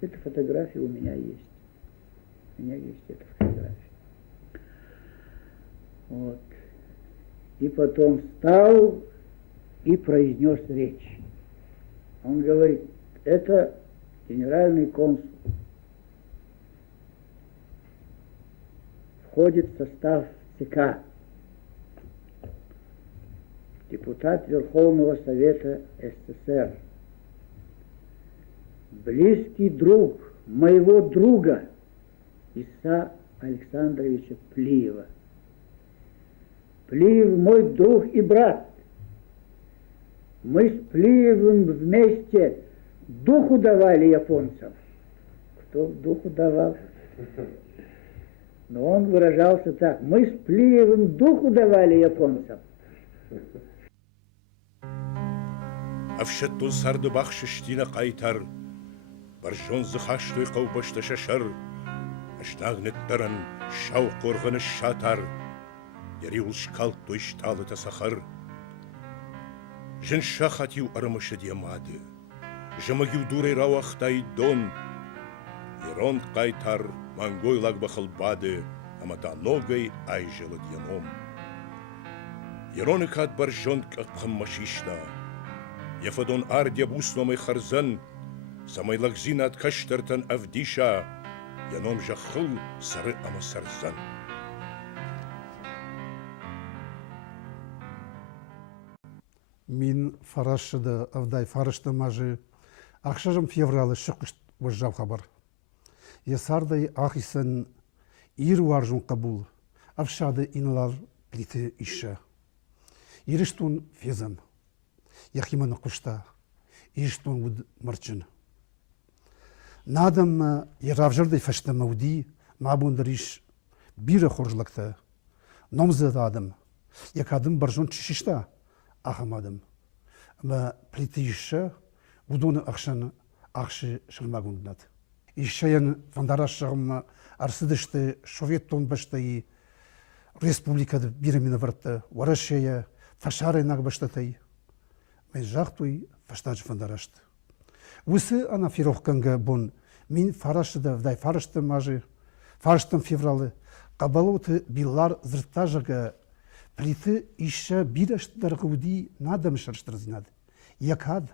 Эта фотография у меня есть. У меня есть эта фотография. Вот. И потом встал и произнес речь. Он говорит: это генеральный консул. Входит в состав ЦК. Депутат Верховного Совета СССР. Близкий друг моего друга Иса Александровича Плиева. Плиев мой друг и брат. Мы с Плиевым вместе духу давали японцам. Кто духу давал? Но он выражался так: мы с Плиевым духу давали японцам. Афшаттун сарды бахшыштина қайтар, баржон зыхаштой қаубашты шашар, аштагнеттаран шау қорғыны шатар, яри улшкалт тойшталы тасахар. Жын шахатью армышы демады, жымагю дурай рауахтай дон, Ирон қайтар мангойлаг бахылбады, амата ногай айжылы дьяном. Ироны кат баржон каққым машишта, Ефадон ардя бусномай харзан, самайлагзин от каштартан авдиша, яном жахыл сары амасарзан. Мин фарашыды авдай фарашты мажы, ақшажым февралы шықышт вожжав хабар. Есардай ақисын ир варжун қабул, авшады инлар плиты иша. Ириштун фезам. Яхиманы кушта, иштон уд марчин. Надам яравжырдай фашта мауди, мабундариш бира хоржлакта. Номзы дадым, якадым баржон чишишта, ахамадым. Ма плитиша удоны ахшан ахши шылмагунднат. Ишаян фандарашығым арсыдышты шоветтон баштай республикады биремина варты, варашая фашары нагбаштатай. Мен жақтуй фаштаджы фандарашты. Усы ана фирохканга бон мин фарашыда вдай фарашты мажы, фараштын февралы, қабалуты биллар зыртажыға плиты иша бирашттар гуди надам шаршт разинады. Якад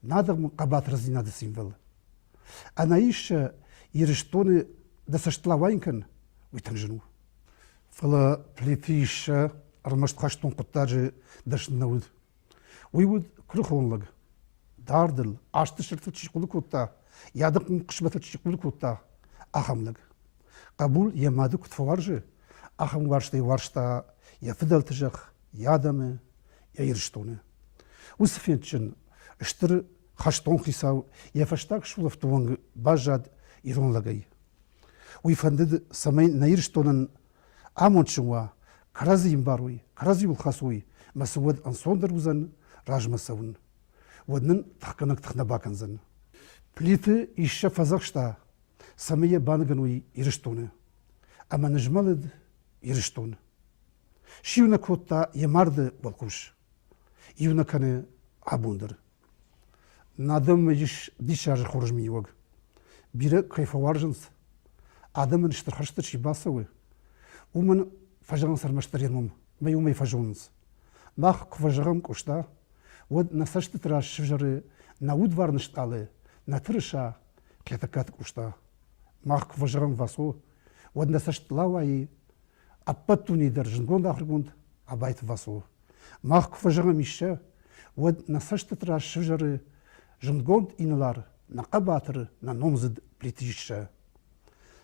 надам қабат разинады символ. Ана иша ириштоны да саштлавайнкан уйтан жену. Фала плиты иша армашт хаштон құттажы дашнауд. Уйвуд крухонлаг, дардыл, ашты шыртыл чиқулы котта, ядық қышбатыл чиқулы котта, ахамлык. Қабул ямады күтфаваржы, ахам варшта, я фидалтыжақ, ядамы, я ирштоны. Усыфенчін, үштір хаштон хисау, я фаштак шулов туанг бажад иронлагай. Уйфандыд самай наирштонын амончуа, карази имбаруй, карази улхасуй, масуад ансондыр узан, ражмасавын. Воднын тахканак тахнабаканзан. Плиты ища фазакшта, самая бангануй ирштоны. Ама нажмалыд ирштон. Шивна котта ямарды балкуш. Ивна кане абундыр. Надам мәжіш дишажы хоржми юг. Бире кайфаваржынс. Адамын штырхаштыр шибасауы. Умын фажаган сармаштар ермым. Май умай фажонынс. Мах кважагам кошта. Вот насашты тыраш шывжары на удварнышталы. На тырыша клетакат кошта. Мах кважагам васу. Вот насашты лаваи. Аппаттуни държынгон дахыргунд. Абайт васу. Мах кважагам ище. Вот насашты тыраш шывжары жынгонд инылар. На қабатыры, на номзыд плетиші.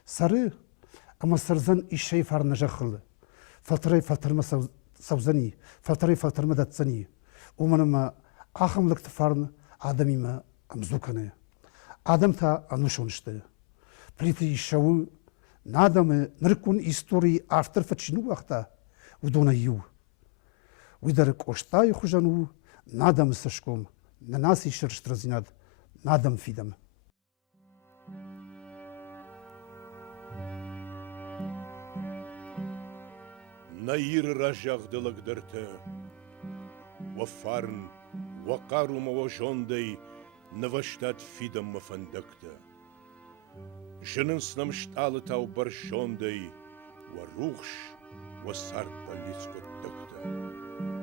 Сары, ама сарзан ишей фарна жақылы. Фалтырай фалтырма савзани, фалтырма датсани. Уманама ахымлықты фарн адамима амзуканы. Адамта анушонышты. Плетишауы, надамы ныркун истории автор фачину вақта удона ю. Уйдары коштай хужану, надамы сашком, на нас ишер штразинад. Надам фидам. Наир ражагдылык дырты. Вафарн, вақару маважондай, наваштат фидам мафандыкты. Жынын снамшталы тау баршондай, варухш, васар полицкоттыкты.